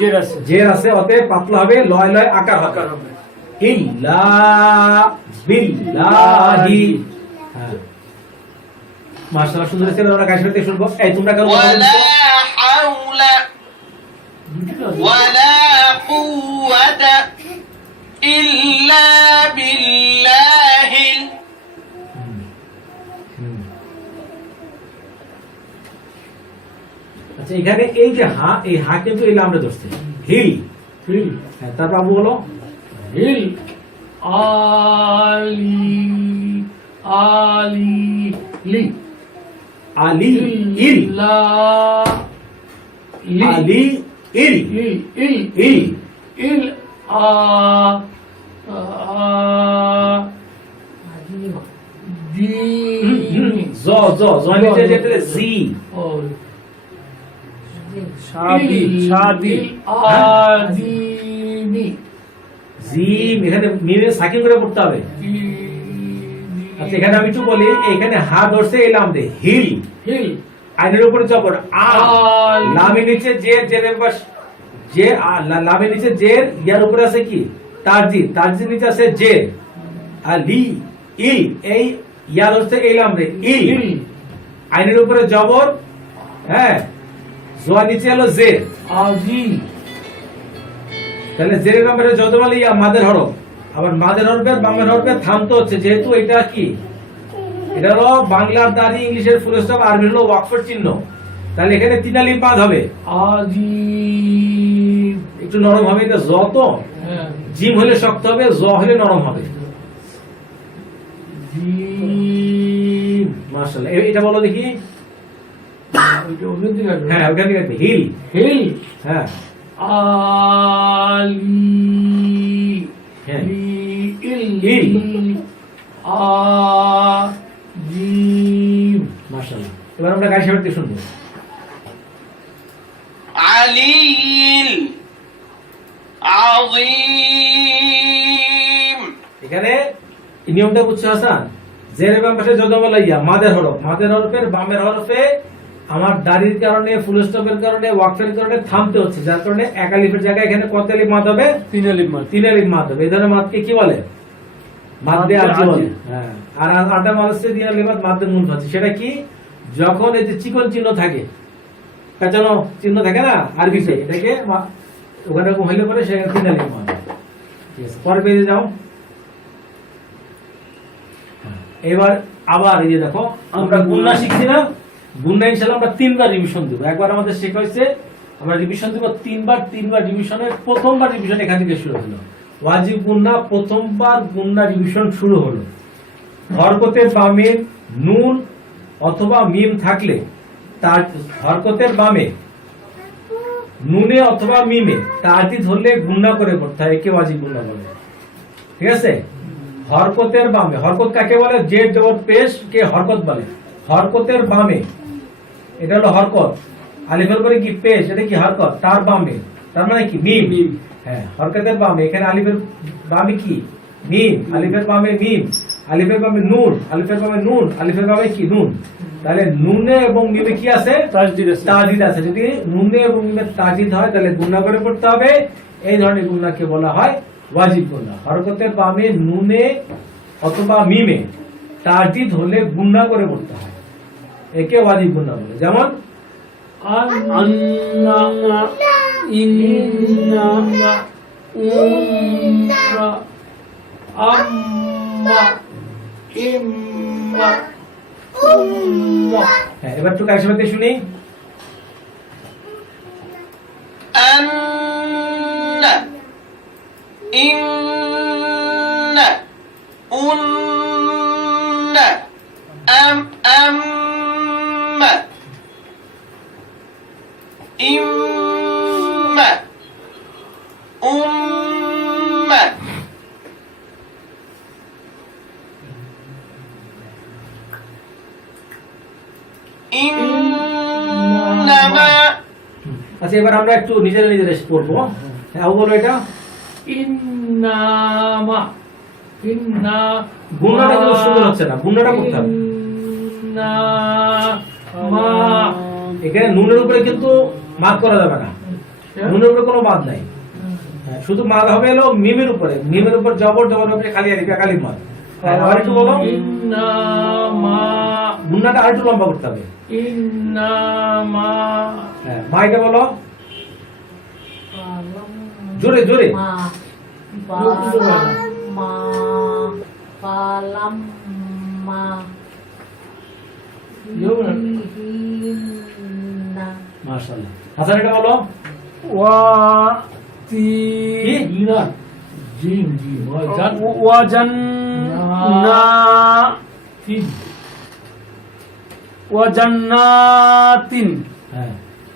জের আছে। জের আছে, অতএব পাতলা হবে, লয় লয় আকার হবে। আকার হবে। ইল্লা বিল্লাহি। হ্যাঁ, মাশাআল্লাহ, সুন্দর হয়েছে। আমরা কাছে থেকে শুনবো। এই তোমরা কেন ولا حول ولا قوة إلا بالله আচ্ছা, এখানে এই যে হা, এই হা কিন্তু এই লামটা ধরছে হিল। হিল হ্যাঁ, তারপর আবু বলো। হিল আলি আলি লি আলি ইল, লা লি আলি ইল, ইল ইল ইল। ইল আ দি জ জ জনিতে যেতে জি। ও শাদি শাদি আদিমি জিম, এখানে মিমে সাকিন করে পড়তে হবে। আচ্ছা, এখানে আমি একটু বলি, এখানে হা ধরছে এই লাম দে হিল, হিল আইনের উপরে জবর আ, আল। লামের নিচে জের, জেরের পাশ যে লামের নিচে জের, ইয়ার উপরে আছে কি তারজিদ, তারজিদ নিচে আছে জের। আলি ইল, এই ইয়া ধরছে এই লাম দে ইল, হিল আইনের উপরে জবর, হ্যাঁ, জোয়া নিচে হলো জের। আজি তাহলে জেরের নাম্বারে যত বলে ইয়া মাদের হরফ, আবার মাদের হরফের বামের হরফে থামতে হচ্ছে, যেহেতু এটা কি, এটা হলো বাংলার দাঁড়ি, ইংলিশের ফুল স্টপ, আরবি হলো ওয়াকফের চিহ্ন। তাহলে এখানে তিন আলিফ বাদ হবে, আজি একটু নরম হবে। এটা জ তো, হ্যাঁ জিম হলে শক্ত হবে, জ হলে নরম হবে। জিম মাশাআল্লাহ। এটা বলো দেখি। ওইটা ওখান থেকে আসবে। হ্যাঁ, ওখান থেকে হিল। হিল হ্যাঁ আলি হ্যাঁ, ইল ইল। আ জিম মাশাআল্লাহ। এবার আমরা গায়ে সাহেবকে শুনবো। علي عظيم এখানে এই নিয়মটা বুঝছো হাসান? জেরের বাম পাশে যত বলা ইয়া মাদের হরফ, মাদের হরফের বামের হরফে আমার দাড়ির কারণে, ফুল স্টপের কারণে, ওয়াকফের কারণে থামতে হচ্ছে, যার কারণে এক আলিফের জায়গায় এখানে কত আলিফ মাদ হবে? তিন আলিফ মাদ। তিন আলিফ মাদ হবে। এই ধরনের মাদকে কি বলে? মাদ্দে আরজি আরজি। বলে। হ্যাঁ, আর আটা মাদ হচ্ছে তিন আলিফ মাদ, মাদ্দে মুনফাসিল। সেটা কি? যখন এই যে চিকন চিহ্ন থাকে, পেঁচানো চিহ্ন থাকে না আরবিতে, এটাকে ওখানে হইলে পরে সেখানে তিন আলিফ মাদ। ঠিক আছে, পরে পেজে যাও। এবার আবার এই যে দেখো, আমরা গুণনা শিখছি না, গুণনা ইনশাআল্লাহ আমরা তিনবার রিভিশন দেবো। একবার আমাদের শেখা হয়েছে, আমরা রিভিশন দেবো তিনবার। তিনবার রিভিশনের প্রথমবার রিভিশন এখান থেকে শুরু হলো। ওয়াজিব গুণনা প্রথমবার গুণনা রিভিশন শুরু হলো। হরকতের বামে নুন অথবা মিম থাকলে, তার হরকতের বামে নুনে অথবা মিমে তাজি ধরলে গুণনা করে পড়তে হয়, একে ওয়াজিব গুণনা বলে। ঠিক আছে, হরকতের বামে, হরকত কাকে বলে? জেড জবর পেশ কে হরকত বলে। হরকতের বামে, এটা হলো হরকত, আলিফের পরে কি পেশ, এটা কি হরকত, তার বামে, তার মানে কি মিম। মিম। হ্যাঁ, হরকতের বামে, এখানে আলিফের বামে কি মিম, আলিফের বামে মিম, আলিফের বামে নুন, আলিফের বামে নুন, আলিফের বামে কি নুন। তাহলে নুনে এবং মিমে কি আছে? তাজদিদ আছে। তাজিদ আছে। যদি নুনে এবং মিমে তাজিদ হয় তাহলে গুণনা করে পড়তে হবে। এই ধরনের গুণনাকে বলা হয় ওয়াজিব গুণনা। হরকতের বামে নুনে অথবা মিমে তাজিদ হলে গুণনা করে পড়তে হয়, একে ওয়াজিব গুণনা বলে। যেমন আন্না, ইন্না, উন্না, আম্মা, ইম্মা, উম্মা। হ্যাঁ, এবার একটু কার সাথে শুনি। أن إن أن أم إم إنما আচ্ছা, এবার আমরা একটু নিজেরা নিজেরা পড়বো। হ্যাঁ, বলো এটা ইন্নামা, ইন্না গুণনাটা কিন্তু সুন্দর হচ্ছে না, গুণনাটা করতে হবে। ইন্নামা, এখানে নুনের উপরে কিন্তু মাদ করা যাবে না, নুনের উপরে কোনো বাদ নাই। হ্যাঁ, শুধু মাদ হবে হলো মিমের উপরে, মিমের উপর জবর, জবর উপরে খালি আলিফ, খালি মাদ। হ্যাঁ, আর একটু বলো, ইন্নামা, গুণনাটা আর একটু লম্বা করতে হবে। ইন্নামা, হ্যাঁ, মা এটা বলো জোরে জোরে। মা পালাম মা পালাম মা হিনা মাশাআল্লাহ। হাসান এটা বলো ওয়াতি, কি? না জিম জিম ওয়াজান ওয়াজান্নাতিন, ওয়াজান্নাতিন। হ্যাঁ,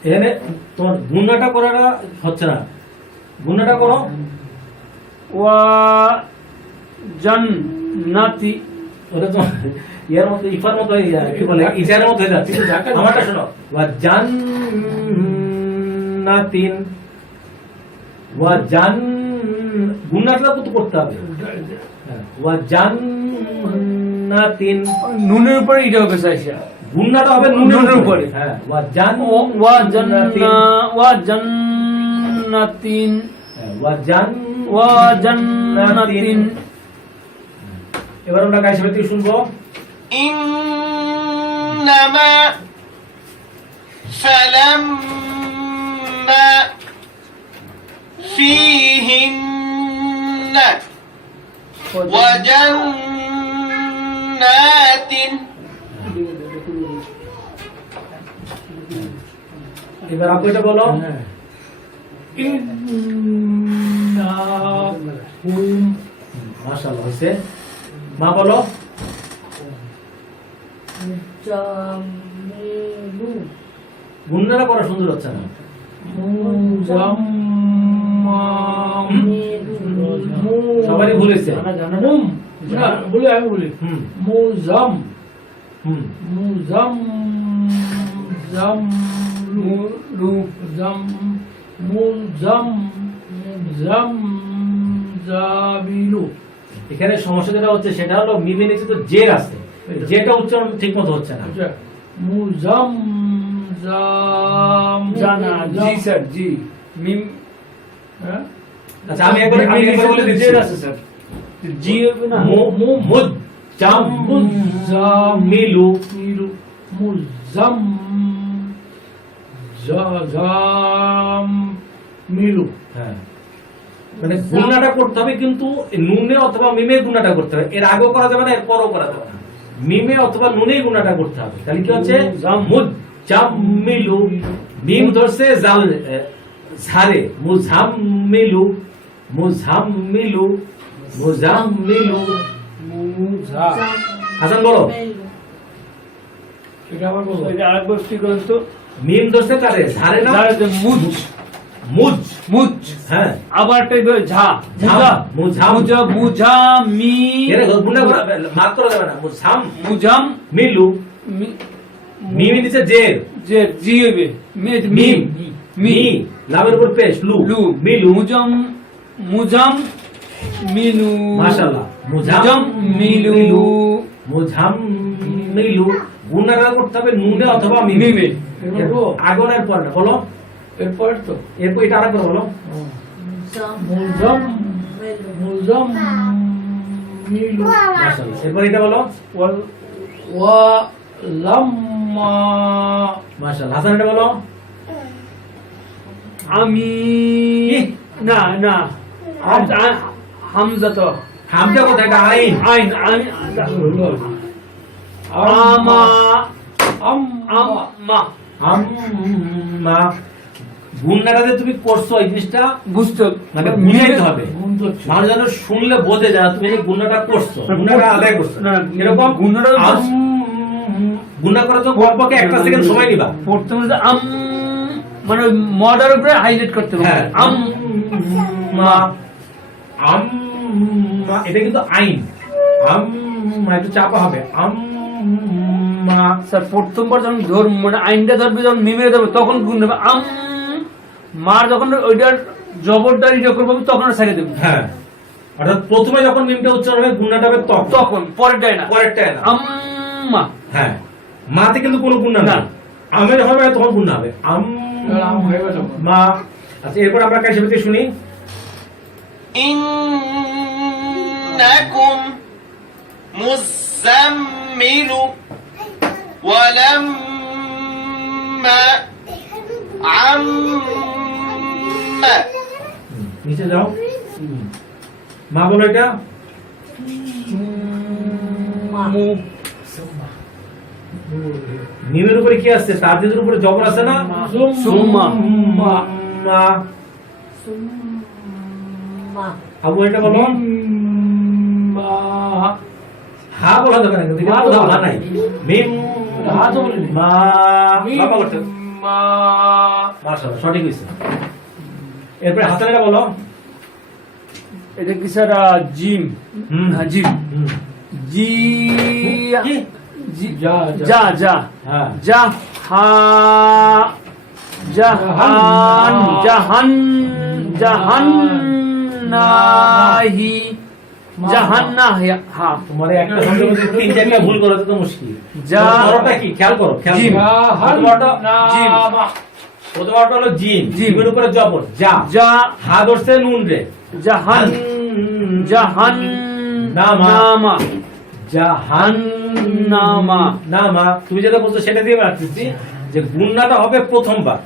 এখানে তোমার গুণনাটা করাটা হচ্ছে না, গুণনাটা করো। ওয়াজান্নাতি, ওটা তো ইয়ার মতো, ইফার মতো হয়ে যায়, কি বলে, ইজারের মতো হয়ে যাচ্ছে। আমারটা শোনো, ওয়া জান্নাতিন, ওয়া জান, গুণনাটা তো করতে হবে। হ্যাঁ, ওয়া জান্নাতিন, নুনের উপরে এটা হবে সাইসা। গুণনাটা হবে নুনের উপরে। হ্যাঁ, ওয়া জান্নাতিন, ওয়াজান্নাতিন, হ্যাঁ, ওয়া জান, ওয়াজান্নাতিন। এবার আমরা কার সাথে শুনবো। إنما فلما فيهن وجنات এবার আপনি এটা বলো। ইন্নাহুম, মাশাআল্লাহ, হয়েছে। মা বলো। জামিলু গুণনাটা করা সুন্দর হচ্ছে না। মুজাম্মাম, সবারই ভুল হয়েছে। মুম, না বলে আমি বলি হুম মুজাম, হুম মুজাম, জাম লু জাম, মুজাম, জাম জাবিলু। এখানে সমস্যা যেটা হচ্ছে সেটা হলো মিমে নিচে তো জের আছে, যেটা উচ্চারণ ঠিক মতো হচ্ছে না। আচ্ছা, মুজাম জাম জানা, জি স্যার, জি। মিম, হ্যাঁ আচ্ছা, আমি একবার বলে দিচ্ছি। জের আছে স্যার, জি হবে না। মুজাম্মিলু, মিলু, মুজাম জাম মিলু। হ্যাঁ, মানে গুণনাটা করতে হবে কিন্তু নুনে অথবা মিমে গুণনাটা করতে হবে। এর আগেও করা যাবে না, এর পরও করা যাবে না, মিমে অথবা নুনে গুণনাটা করতে হবে। তাহলে কি হচ্ছে মুজাম্মিলু, মিম ধরছে জাল ঝারে, মুজাম্মিলু, মুজাম্মিলু, মুজাম্মিলু। মুজা, হাসান বলো। এটা আবার বলো। এটা আরেকবার কি করেন তো? মিম ধরছে কারে, ঝারে না। যার যে মুজ, মুজ। মুজ। হ্যাঁ আবার একটা ঝা, ঝাম, মুঝাম। মুজা, মুঝা, মি, এর গুণা মাত্র যাবে না, মুঝাম মুজাম, মিলু, মিম নিচে জের, যে জি হবে, মিম, মিম, মি, লামের উপর পেশ, লু, লু, মিলু, মুজাম, মুজাম, মিলু, মাশাআল্লাহ, মুজাম, মিলু, মুঝাম মিলু। গুণাটা করতে হবে নুনে অথবা মিমে। মিমে। আগনের পর না, বলো এরপর তো এরপর এটা আরেকবার বলো। মুলজাম মুলজাম মিলু মাশাআল্লাহ, এরপর এটা বলো। ওয়া লাম্মা মাশাআল্লাহ, হাসান এটা বলো। আমি, কি? না না, হামজা তো, হামজা কোথায়? এটা আইন। আইন, আমি, আমা, আম্মা, আম্মা। গুণাটা যে তুমি করছো এই জিনিসটা বুঝতে মানে বুঝাইতে হবে। মুন্দ মানুষ যেন শুনলে বোঝে যায় তুমি এই গুণাটা করছো, গুণাটা আদায় করছো। না, এরকম গুণাটা গুণা করার জন্য কমপক্ষে একটা সেকেন্ড সময় নিবা। প্রথমে যে মানে মডার উপরে হাইলাইট করতে হবে। হ্যাঁ, আম্মা, আম্মা, এটা কিন্তু আইন। আম্মা একটু চাপা হবে। আম্মা। স্যার প্রথমবার যখন ধর মানে আইনটা ধরবে, যখন মিমে ধরবে তখন গুণ দেবে। মার যখন ওইটার জবরটা ইয়ে করবো তখন ছেড়ে দেবো। হ্যাঁ, অর্থাৎ প্রথমে যখন মিমটা উচ্চারণ হবে গুণাটা হবে তখন, তখন পরেরটাই না, পরেরটায় না। আম্মা। হ্যাঁ, মাতে কিন্তু কোনো গুণা না। না। আমের হবে তখন গুণা হবে। আম হয়ে গেল মা। আচ্ছা, এরপর আমরা কাছে বলতে শুনি। إنكم مزمل ولما عم নিচে যাও। মা বলো এটা। মুখ, মিমের উপরে কি আছে? তাদের উপরে জবর আছে না? সুম্মা, মা। সুম্মা আবু এটা বলো। মা হা বলা যাবে না, কিন্তু এখানে কোথাও হা নাই। মিম, হা তো বলিনি। মা। বাবা করতে। মা মাশাআল্লাহ, সঠিক হয়েছে। এরপরে হাসান এটা বলো। এটা কি স্যার? জিম। হুম। হ্যাঁ, জিম। হুম। জি, কি? যা যা, যা, হ্যাঁ। যা, হা, জাহান, জাহান, জাহান, নাহি, জাহান না, হা। তোমার একটা শব্দ মধ্যে তিন চারটা ভুল করা তো মুশকিল। যা। বড়টা কি খেয়াল করো, খেয়াল জিম। করো। জিম। প্রথমটা হলো জিম, জিম। জিমের উপরে জবর, যা। যা, হা ধরছে নুন রে। জাহান, জাহান, নামা। নামা, জাহান নামা। নামা। তুমি যেটা বলছো সেটা দিয়ে রাখতেছি যে গুণনাটা হবে প্রথমবার।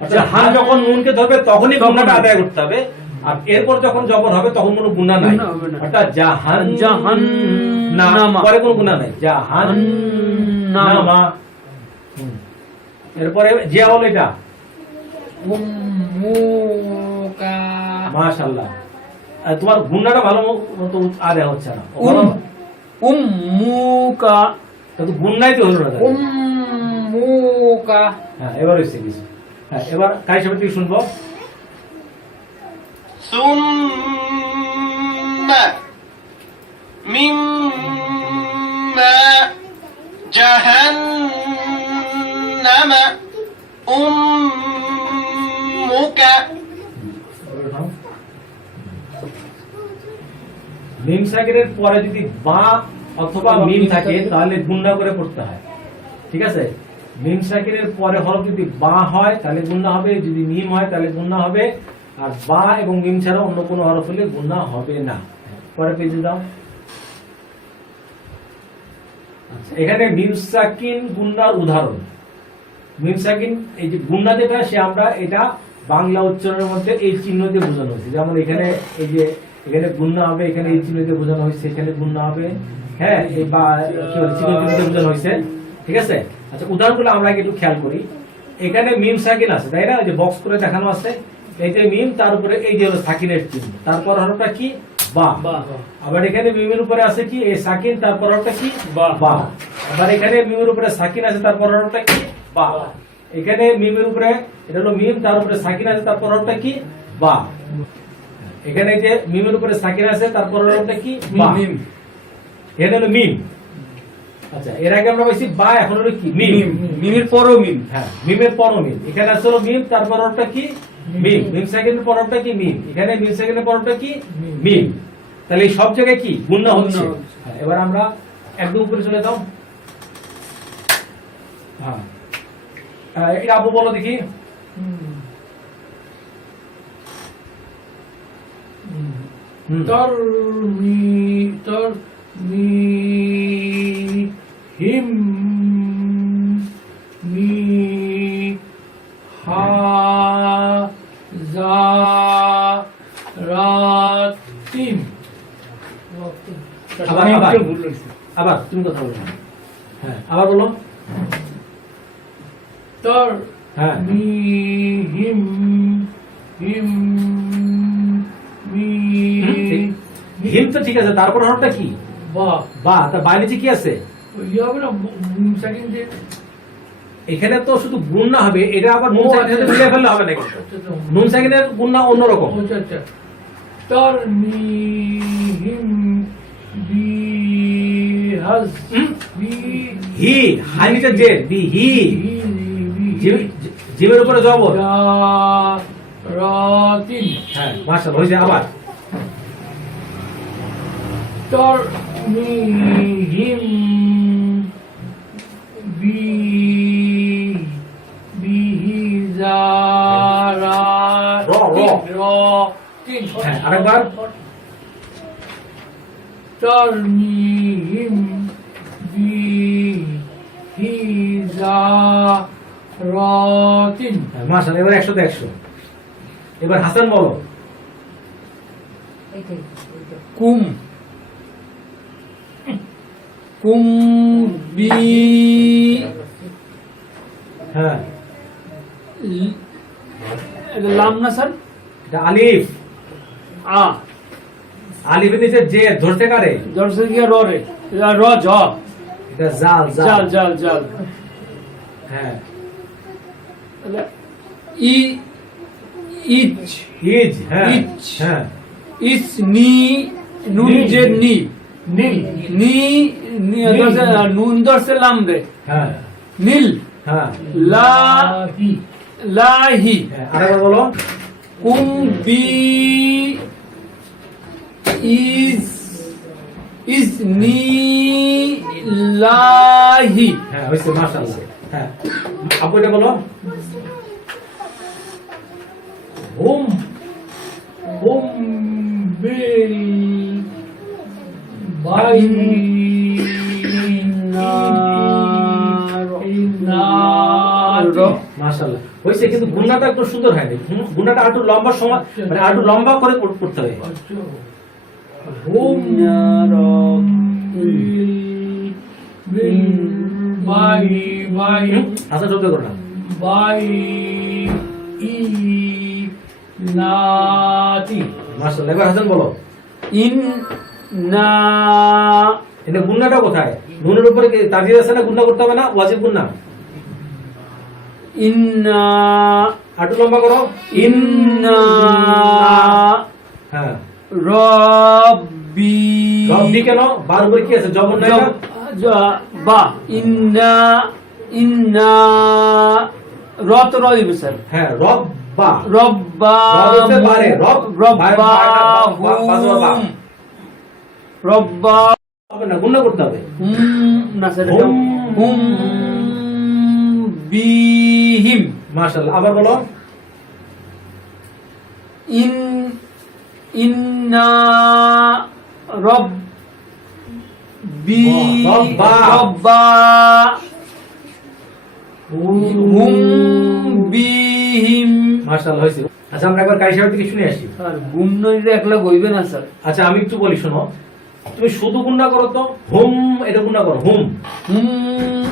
অর্থাৎ হান যখন নুনকে ধরবে তখনই তখন। গুণনাটা আদায় করতে হবে। আর এরপর যখন জবর হবে তখন কোনো গুণা নাই। গুণা হবে না। অর্থাৎ জাহান জাহান না, নামা। পরে কোনো গুণা নাই। জাহান নামা। নামা। হুম। এরপরে জিয়া বলো এটা। মুকা মাশাআল্লাহ। আর তোমার গুণনাটা ভালো মতো আদায় হচ্ছে না। বলো। উম্মুকা, কিন্তু গুণনাই তো হলো না। মুকা হ্যাঁ, এবার হয়েছে কিছু। হ্যাঁ, এবার কাই সাহেব থেকে শুনবো। ثم مما جهنم أمك মিম সাকিরের পরে যদি বা অথবা মিম থাকে তাহলে গুণনা করে পড়তে হয়। ঠিক আছে, মিম সাকিরের পরে হরফ যদি বা হয় তাহলে গুণনা হবে, যদি মিম হয় তাহলে গুণনা হবে। আর বা এবং মিম ছাড়া অন্য কোনো হরফ হলে গুণনা হবে না। পরে পেজে দাও। আচ্ছা, এখানে মিম সাকিন গুণনার উদাহরণ। মিম সাকিন এই যে গুণনা যেটা, সে আমরা এটা বাংলা উচ্চারণের মধ্যে এই চিহ্ন দিয়ে বোঝানো হয়েছে। যেমন এখানে এই যে এখানে গুণনা হবে, এখানে এই চিহ্ন দিয়ে বোঝানো হয়েছে, এখানে গুণনা হবে। হ্যাঁ, এই বা কি বলে চিহ্ন দিয়ে বোঝানো হয়েছে। ঠিক আছে। আচ্ছা, উদাহরণগুলো আমরা আগে একটু খেয়াল করি। এখানে মিম সাকিন আছে, তাই না? ওই যে বক্স করে দেখানো আছে, এই যে মিম, তার উপরে এই যে হলো সাকিনের চিহ্ন, তারপর হরফটা কি? বা। আবার এখানে মিমের উপরে আছে কি? এই সাকিন, তারপর হরফটা কি? বা। বা। আবার এখানে মিমের উপরে সাকিন আছে, তারপর হরফটা কি? বা। এখানে মিমের উপরে এটা হলো মিম, তার উপরে সাকিন আছে, তার পরেরটা কি বা। এখানে যে মিমের উপরে সাকিন আছে, তার পরেরটা কি বা। মিম এটা হলো মিম। আচ্ছা, এর আগে আমরা বলছি বা, এখন হলো কি মিম। মিম মিমের পরও মিম। হ্যাঁ, মিমের পরও মিম। এখানে আছে হলো মিম, তার পরেরটা কি মিম। মিম সেকেন্ডের পরেরটা কি মিম। এখানে মিম সেকেন্ডের পরেরটা কি মিম। তাহলে এই সব জায়গায় কি গুণনা হচ্ছে। গুণনা হচ্ছে। হ্যাঁ, এবার আমরা একদম উপরে চলে যাও। হ্যাঁ, এটা আবু বলো দেখি। হিম মি হা যা রা তিন। আবার আবার তুমি কথা বলো। হ্যাঁ, আবার বলো। তর হ্যাঁ, মি হিম হিম মি হিম তো ঠিক আছে, তারপর হরফটা কি বা বা। তার বাইরে নিচে কি আছে? ইয়ে হবে না সেকেন্ড ডে। এখানে তো শুধু গুণনা হবে, এটা আবার নুন সাকিনের সাথে মিলিয়ে ফেললে হবে না কিন্তু। নুন সাকিনের গুণনা অন্যরকম। আচ্ছা আচ্ছা। তর মি হিম বি হাজ বি হি, হাই নিচে জেড, বি হি। জিমের উপরে জবর। রাতিন। হ্যাঁ, মাশাআল্লাহ, হয়েছে। আবার তর মি হিম বি বিহিজারা র, র। তিন। হ্যাঁ, আরেকবার। তর মি হিম বিহিজারাতিন। হ্যাঁ, মাশাআল্লাহ, এবার 100 তে 100। এবার হাসান বলো। কুম কুম বি হ্যাঁ, এটা লাম না স্যার? এটা আলিফ। আ আলিফের নিচে জে, ধরতে কারে? দর্শক গিয়ে র রে, র জ এটা জাল, জাল জাল। জাল জাল। হ্যাঁ, ই ইচ ইজ। হ্যাঁ, ইজ। হ্যাঁ, ইস নি নুন নি। যে নি নীল নি নুন দর্শে লাম রে, হ্যাঁ, নীল। হ্যাঁ, লা হি লাহি হ্যাঁ, আরেকবার বলো। কুম বি ইজ নি লাহি। হ্যাঁ, হয়েছে, মাশাআল্লাহ। হ্যাঁ, আপু এটা বলো। হুম হুম বিল বাই মাশাআল্লাহ, হয়েছে। কিন্তু গুণনাটা একটু সুন্দর হয়নি। গুণনাটা আরেকটু লম্বা সময়, মানে আরেকটু লম্বা করে করতে হবে। হুম বিল বাই বাই হাসান শব্দ করো না। বাই ই নাতি। মাশাআল্লাহ, এবার হাসান বলো। ইন না এটা গুণনাটা কোথায়? নুনের উপরে কি তাজিদ আছে না? গুণনা করতে হবে না? ওয়াজিব গুণনা। ইন্না আরেকটু লম্বা করো। ইন্না হ্যাঁ, রব্বি রব্বি কেন? বার উপরে কি আছে? জবর নাই না? বা ইন্না ইন্না রত র দিবে স্যার। হ্যাঁ, রব্বা। রব্বা রব হচ্ছে বারে, রব, রব্বা বা। রব্বা হবে না, গুণনা করতে হবে। না স্যার, হুম। হুম বিহিম। মাশাআল্লাহ, আবার বলো। ইন্না রব্বি রব্বা। রব্বা হুম বিহিম। মাশাআল্লাহ, হয়েছে। আচ্ছা, আমরা একবার কারি সাহেবের থেকে শুনে আসি। স্যার গুণটা একলা গইবে না স্যার। আচ্ছা, আমি একটু বলি, শোনো। তুমি শুধু গুণনা করো তো। হুম, এটা গুণনা করো। হুম, হুম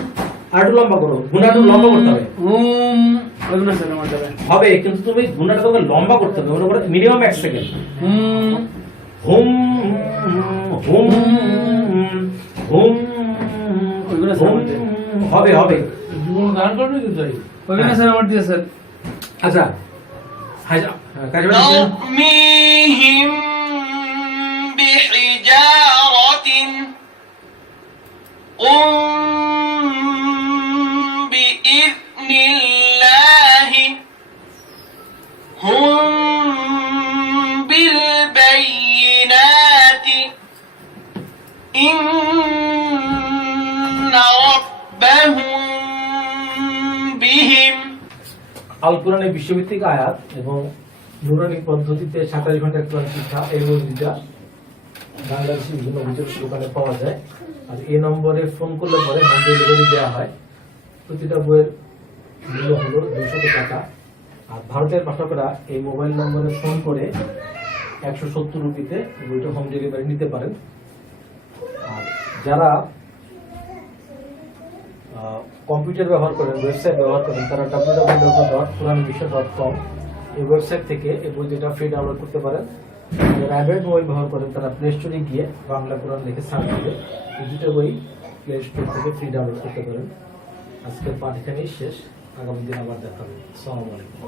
আর একটু লম্বা করো। গুণনা একটু লম্বা করতে হবে। হুম হবে না স্যার আমার দ্বারা। হবে, কিন্তু তুমি গুণনাটা তোমাকে লম্বা করতে হবে। মনে করো মিনিমাম 1 সেকেন্ড। হুম হুম হুম হুম ওইগুলো স্যার হুম আমাদের। হবে হবে। জীবন দান করবে তো তাই হবে না স্যার, আমার দিয়ে স্যার। আচ্ছা কাজে বলেন। ترميهم بحجارة قم بإذن الله هم بالبينات إن ربهم بهم আল কোরআনের বিশ্বভিত্তিক আয়াত এবং নুরানি পদ্ধতিতে 27 ঘন্টা কোরআন শিক্ষা, এই বই দুটা বাংলাদেশের বিভিন্ন দোকানে পাওয়া যায়। আর এই নম্বরে ফোন করলে পরে হোম ডেলিভারি দেওয়া হয়। প্রতিটা বইয়ের মূল্য হলো 200 টাকা। আর ভারতের পাঠকরা এই মোবাইল নম্বরে ফোন করে 170 রুপিতে বইটা হোম ডেলিভারি নিতে পারেন। আর যারা কম্পিউটার ব্যবহার করেন, ওয়েবসাইট ব্যবহার করেন, তারা www.quranbiswa.com এই ওয়েবসাইট থেকে এই বই যেটা ফ্রি ডাউনলোড করতে পারেন। যারা অ্যান্ড্রয়েড মোবাইল ব্যবহার করেন তারা প্লে স্টোরে গিয়ে বাংলা কোরআন লিখে সার্চ করে এই দুটো বই প্লে স্টোর থেকে ফ্রি ডাউনলোড করতে পারেন। আজকের পাঠ এখানেই শেষ, আগামী দিন আবার দেখা হবে। আসসালামু আলাইকুম।